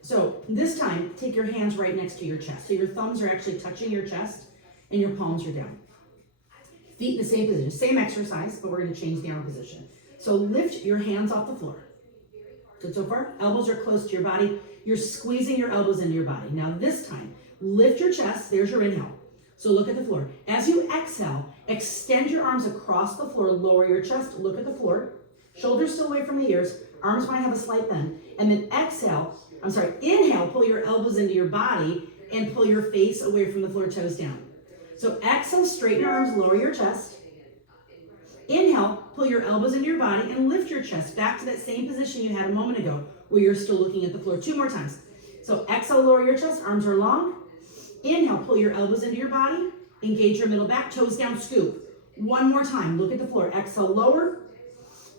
So this time, take your hands right next to your chest. So your thumbs are actually touching your chest, and your palms are down. Feet in the same position. Same exercise, but we're going to change the arm position. So lift your hands off the floor. Good so far? Elbows are close to your body. You're squeezing your elbows into your body. Now this time, lift your chest. There's your inhale. So look at the floor. As you exhale, extend your arms across the floor. Lower your chest. Look at the floor. Shoulders still away from the ears. Arms might have a slight bend. And then inhale, pull your elbows into your body and pull your face away from the floor, toes down. So exhale, straighten your arms, lower your chest. Inhale, pull your elbows into your body and lift your chest back to that same position you had a moment ago where you're still looking at the floor. 2 more times. So exhale, lower your chest, arms are long. Inhale, pull your elbows into your body, engage your middle back, toes down, scoop. 1 more time, look at the floor. Exhale, lower.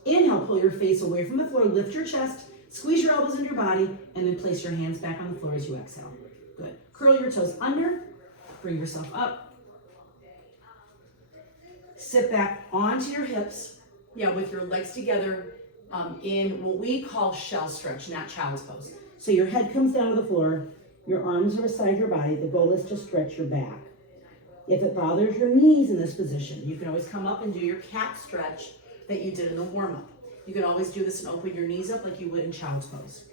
Inhale, pull your face away from the floor, lift your chest, squeeze your elbows into your body, and then place your hands back on the floor as you exhale. Good. Curl your toes under, bring yourself up. Sit back onto your hips. Yeah, with your legs together in what we call shell stretch, not child's pose. So your head comes down to the floor, your arms are beside your body. The goal is to stretch your back. If it bothers your knees in this position, You can always come up and do your cat stretch that you did in the warm-up. You can always do this and open your knees up like you would in child's pose.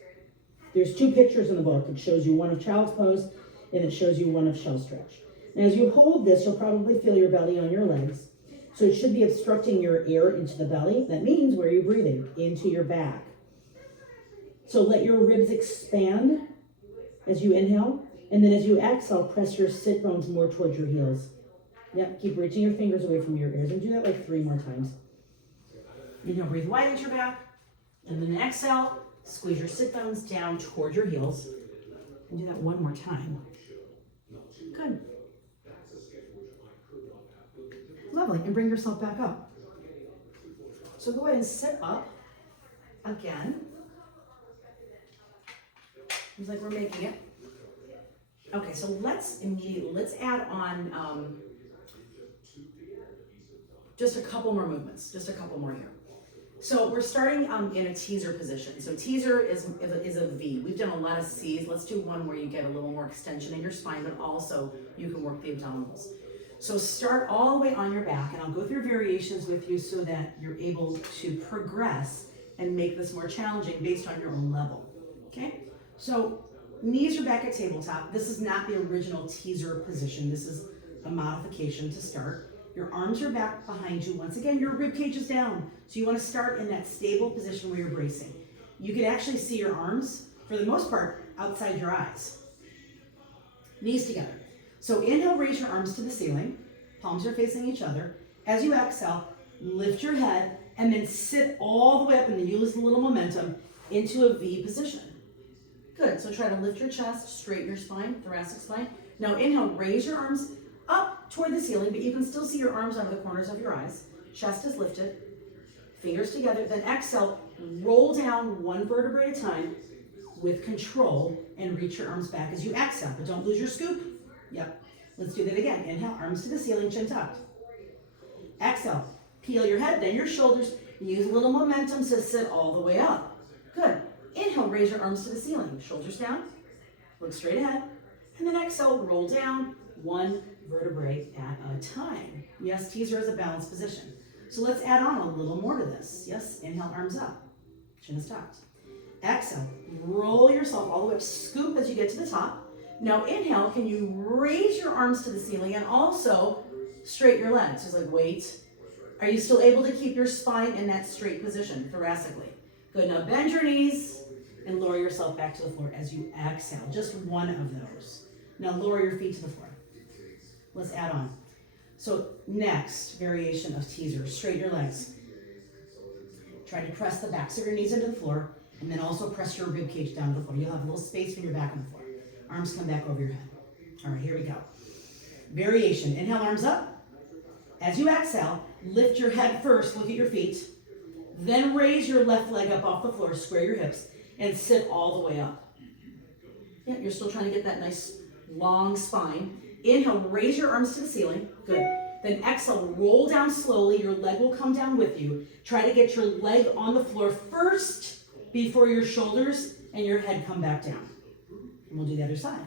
there's 2 pictures in the book. It shows you one of child's pose and it shows you one of shell stretch. And as you hold this, you'll probably feel your belly on your legs. So it should be obstructing your air into the belly. That means where you're breathing, into your back. So let your ribs expand as you inhale. And then as you exhale, press your sit bones more towards your heels. Yep, keep reaching your fingers away from your ears and do that like 3 more times. Inhale, breathe wide into your back. And then exhale, squeeze your sit bones down toward your heels. And do that 1 more time. Good. Lovely. And bring yourself back up. So go ahead and sit up again. Seems like we're making it. Okay, so let's add on just a couple more movements, just a couple more here. So we're starting in a teaser position. So teaser is a V. We've done a lot of C's. Let's do one where you get a little more extension in your spine, but also you can work the abdominals. So start all the way on your back, and I'll go through variations with you so that you're able to progress and make this more challenging based on your own level. Okay? So knees are back at tabletop. This is not the original teaser position. This is a modification to start. Your arms are back behind you. Once again, your rib cage is down. So you want to start in that stable position where you're bracing. You can actually see your arms, for the most part, outside your eyes. Knees together. So inhale, raise your arms to the ceiling. Palms are facing each other. As you exhale, lift your head and then sit all the way up, and then use a little momentum into a V position. Good. So try to lift your chest, straighten your spine, thoracic spine. Now inhale, raise your arms up toward the ceiling, but you can still see your arms out of the corners of your eyes. Chest is lifted, fingers together. Then exhale, roll down 1 vertebrae at a time with control and reach your arms back as you exhale, but don't lose your scoop. Yep. Let's do that again. Inhale, arms to the ceiling, chin tucked. Exhale, Peel your head, then your shoulders. Use a little momentum to sit all the way up. Good. Inhale, raise your arms to the ceiling. Shoulders down. Look straight ahead. And then exhale, roll down one vertebrae at a time. Yes, teaser is a balanced position. So let's add on a little more to this. Yes, inhale, arms up. Chin is tucked. Exhale, roll yourself all the way up. Scoop as you get to the top. Now inhale, can you raise your arms to the ceiling and also straighten your legs? Just like wait. Are you still able to keep your spine in that straight position, thoracically? Good, now bend your knees and lower yourself back to the floor as you exhale. Just one of those. Now lower your feet to the floor. Let's add on. So next variation of teaser, straighten your legs. Try to press the backs of your knees into the floor and then also press your rib cage down to the floor. You'll have a little space from your back on the floor. Arms come back over your head. All right, here we go. Variation, inhale, arms up. As you exhale, lift your head first, look at your feet. Then raise your left leg up off the floor, square your hips, and sit all the way up. Yeah, you're still trying to get that nice long spine. Inhale, raise your arms to the ceiling. Good. Then exhale, roll down slowly. Your leg will come down with you. Try to get your leg on the floor first before your shoulders and your head come back down. And we'll do the other side.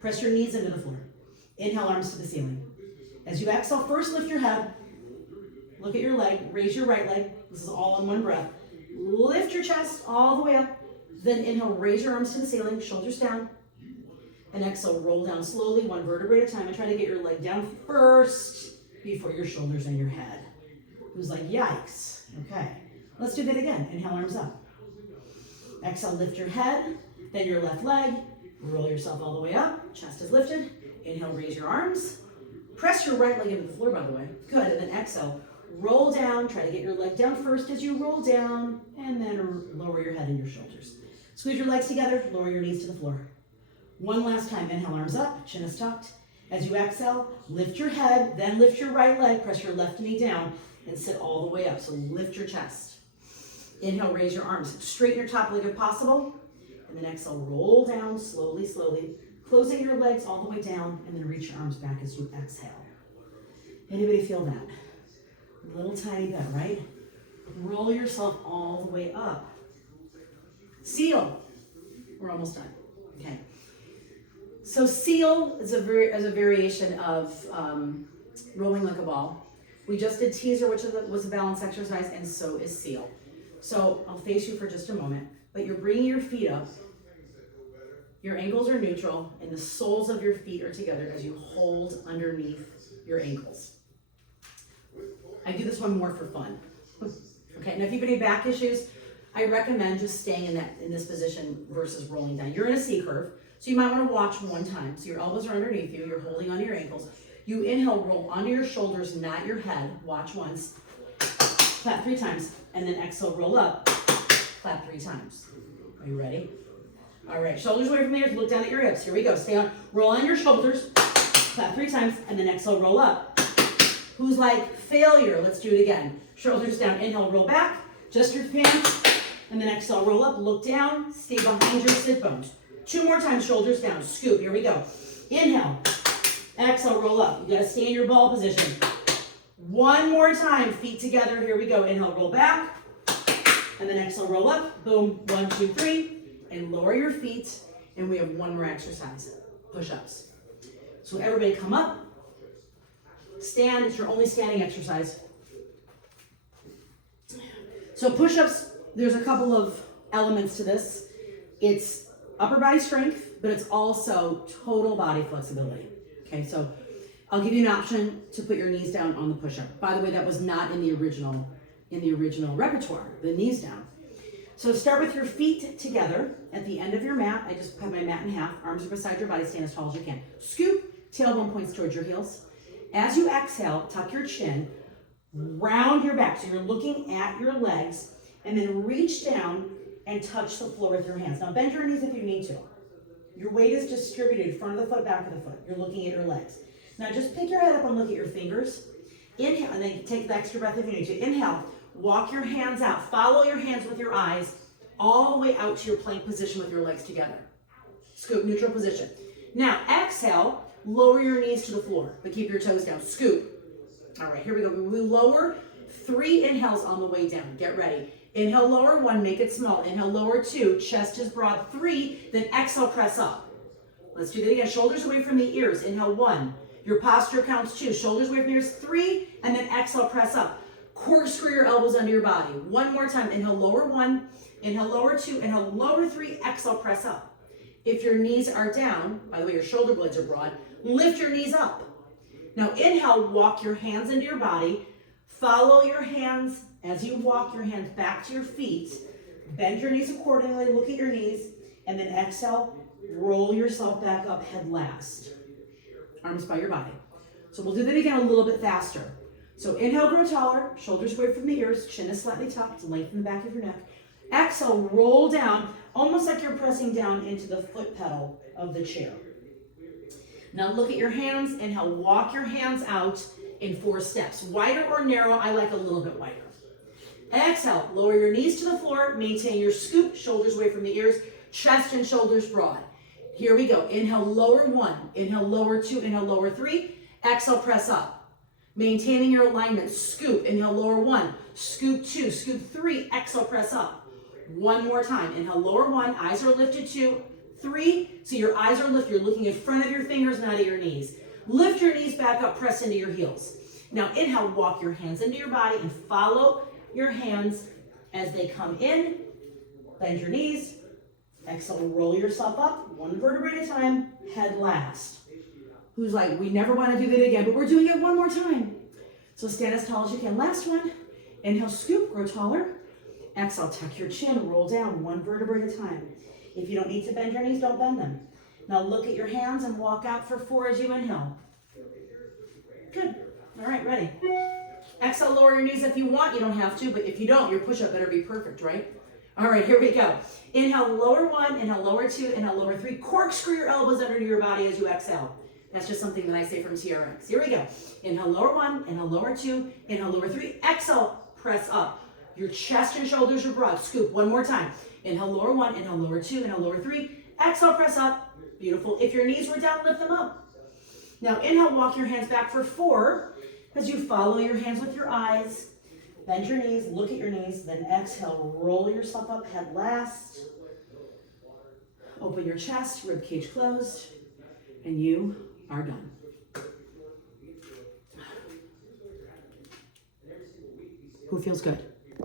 Press your knees into the floor. Inhale, arms to the ceiling. As you exhale, first lift your head. Look at your leg. Raise your right leg. This is all in one breath. Lift your chest all the way up. Then inhale, raise your arms to the ceiling, shoulders down. And exhale, roll down slowly, one vertebrae at a time, and try to get your leg down first before your shoulders and your head. Who's like, yikes. Okay, let's do that again. Inhale, arms up. Exhale, lift your head, then your left leg. Roll yourself all the way up, chest is lifted. Inhale, raise your arms. Press your right leg into the floor, by the way. Good, and then exhale, roll down. Try to get your leg down first as you roll down, and then lower your head and your shoulders. Squeeze your legs together, lower your knees to the floor. One last time, inhale, arms up, chin is tucked. As you exhale, lift your head, then lift your right leg, press your left knee down, and sit all the way up. So lift your chest. Inhale, raise your arms. Straighten your top leg if possible. And then exhale, roll down slowly, slowly, closing your legs all the way down, and then reach your arms back as you exhale. Anybody feel that? A little tiny bit, right? Roll yourself all the way up. Seal. We're almost done. Okay. So seal is a variation of rolling like a ball. We just did teaser, which was a balance exercise, and so is seal. So I'll face you for just a moment, but you're bringing your feet up. Your ankles are neutral, and the soles of your feet are together as you hold underneath your ankles. I do this one more for fun. Okay, now if you have any back issues, I recommend just staying in this position versus rolling down. You're in a C curve, so you might want to watch one time. So your elbows are underneath you, you're holding onto your ankles. You inhale, roll onto your shoulders, not your head. Watch once, clap 3 times, and then exhale, roll up, clap 3 times. Are you ready? All right, shoulders away from the ears, look down at your hips. Here we go, stay on, roll on your shoulders, clap 3 times, and then exhale, roll up. Who's like, failure? Let's do it again. Shoulders down, inhale, roll back, just your hands, and then exhale, roll up, look down, stay behind your sit bones. 2 more times, shoulders down, scoop, here we go. Inhale, exhale, roll up. You gotta stay in your ball position. 1 more time, feet together, here we go. Inhale, roll back, and then exhale, roll up, boom, 1, 2, 3, and lower your feet, and we have 1 more exercise, push-ups. So everybody come up, stand, it's your only standing exercise. So push-ups, there's a couple of elements to this. It's upper body strength, but it's also total body flexibility. Okay, so I'll give you an option to put your knees down on the push-up. By the way, that was not in the original repertoire, the knees down. So start with your feet together at the end of your mat. I just cut my mat in half. Arms are beside your body, stand as tall as you can. Scoop, tailbone points towards your heels. As you exhale, tuck your chin, round your back. So you're looking at your legs, and then reach down and touch the floor with your hands. Now bend your knees if you need to. Your weight is distributed, front of the foot, back of the foot. You're looking at your legs. Now just pick your head up and look at your fingers. Inhale, and then take the extra breath if you need to. Inhale, walk your hands out. Follow your hands with your eyes all the way out to your plank position with your legs together. Scoop, neutral position. Now exhale, lower your knees to the floor, but keep your toes down. Scoop. All right, here we go. We lower 3 inhales on the way down. Get ready. Inhale, lower 1, make it small. Inhale, lower 2, chest is broad. 3, then exhale, press up. Let's do that again. Shoulders away from the ears. Inhale, 1. Your posture counts 2. Shoulders away from the ears. 3, and then exhale, press up. Corkscrew your elbows under your body. One more time. Inhale, lower 1. Inhale, lower 2. Inhale, lower 3. Exhale, press up. If your knees are down, by the way, your shoulder blades are broad, lift your knees up. Now, inhale, walk your hands into your body. Follow your hands as you walk your hands back to your feet. Bend your knees accordingly. Look at your knees. And then exhale, roll yourself back up head last. Arms by your body. So we'll do that again a little bit faster. So inhale, grow taller. Shoulders away from the ears. Chin is slightly tucked. Lengthen the back of your neck. Exhale, roll down, almost like you're pressing down into the foot pedal of the chair. Now look at your hands. Inhale, walk your hands out in 4 steps. Wider or narrow, I like a little bit wider. Exhale, lower your knees to the floor, maintain your scoop, shoulders away from the ears, chest and shoulders broad. Here we go. Inhale, lower 1. Inhale, lower 2. Inhale, lower 3. Exhale, press up. Maintaining your alignment, scoop. Inhale, lower 1. Scoop 2. Scoop 3. Exhale, press up. One more time. Inhale, lower 1. Eyes are lifted 2. 3. So your eyes are lifted. You're looking in front of your fingers, not at your knees. Lift your knees back up. Press into your heels. Now inhale, walk your hands into your body and follow your hands as they come in. Bend your knees. Exhale, roll yourself up, 1 vertebrae at a time, head last. Who's like, we never want to do that again, but we're doing it one more time. So stand as tall as you can. Last one. Inhale, scoop, grow taller. Exhale, tuck your chin, roll down, 1 vertebrae at a time. If you don't need to bend your knees, don't bend them. Now look at your hands and walk out for 4 as you inhale. Good. All right, ready. Exhale, lower your knees if you want. You don't have to, but if you don't, your push-up better be perfect, right? All right, here we go. Inhale, lower 1. Inhale, lower 2. Inhale, lower 3. Corkscrew your elbows under your body as you exhale. That's just something that I say from TRX. Here we go. Inhale, lower 1. Inhale, lower 2. Inhale, lower 3. Exhale, press up. Your chest and shoulders are broad. Scoop. One more time. Inhale, lower 1. Inhale, lower 2. Inhale, lower 3. Exhale, press up. Beautiful. If your knees were down, lift them up. Now inhale, walk your hands back for 4 as you follow your hands with your eyes. Bend your knees, look at your knees, then exhale, roll yourself up, head last. Open your chest, rib cage closed, and you are done. Who feels good?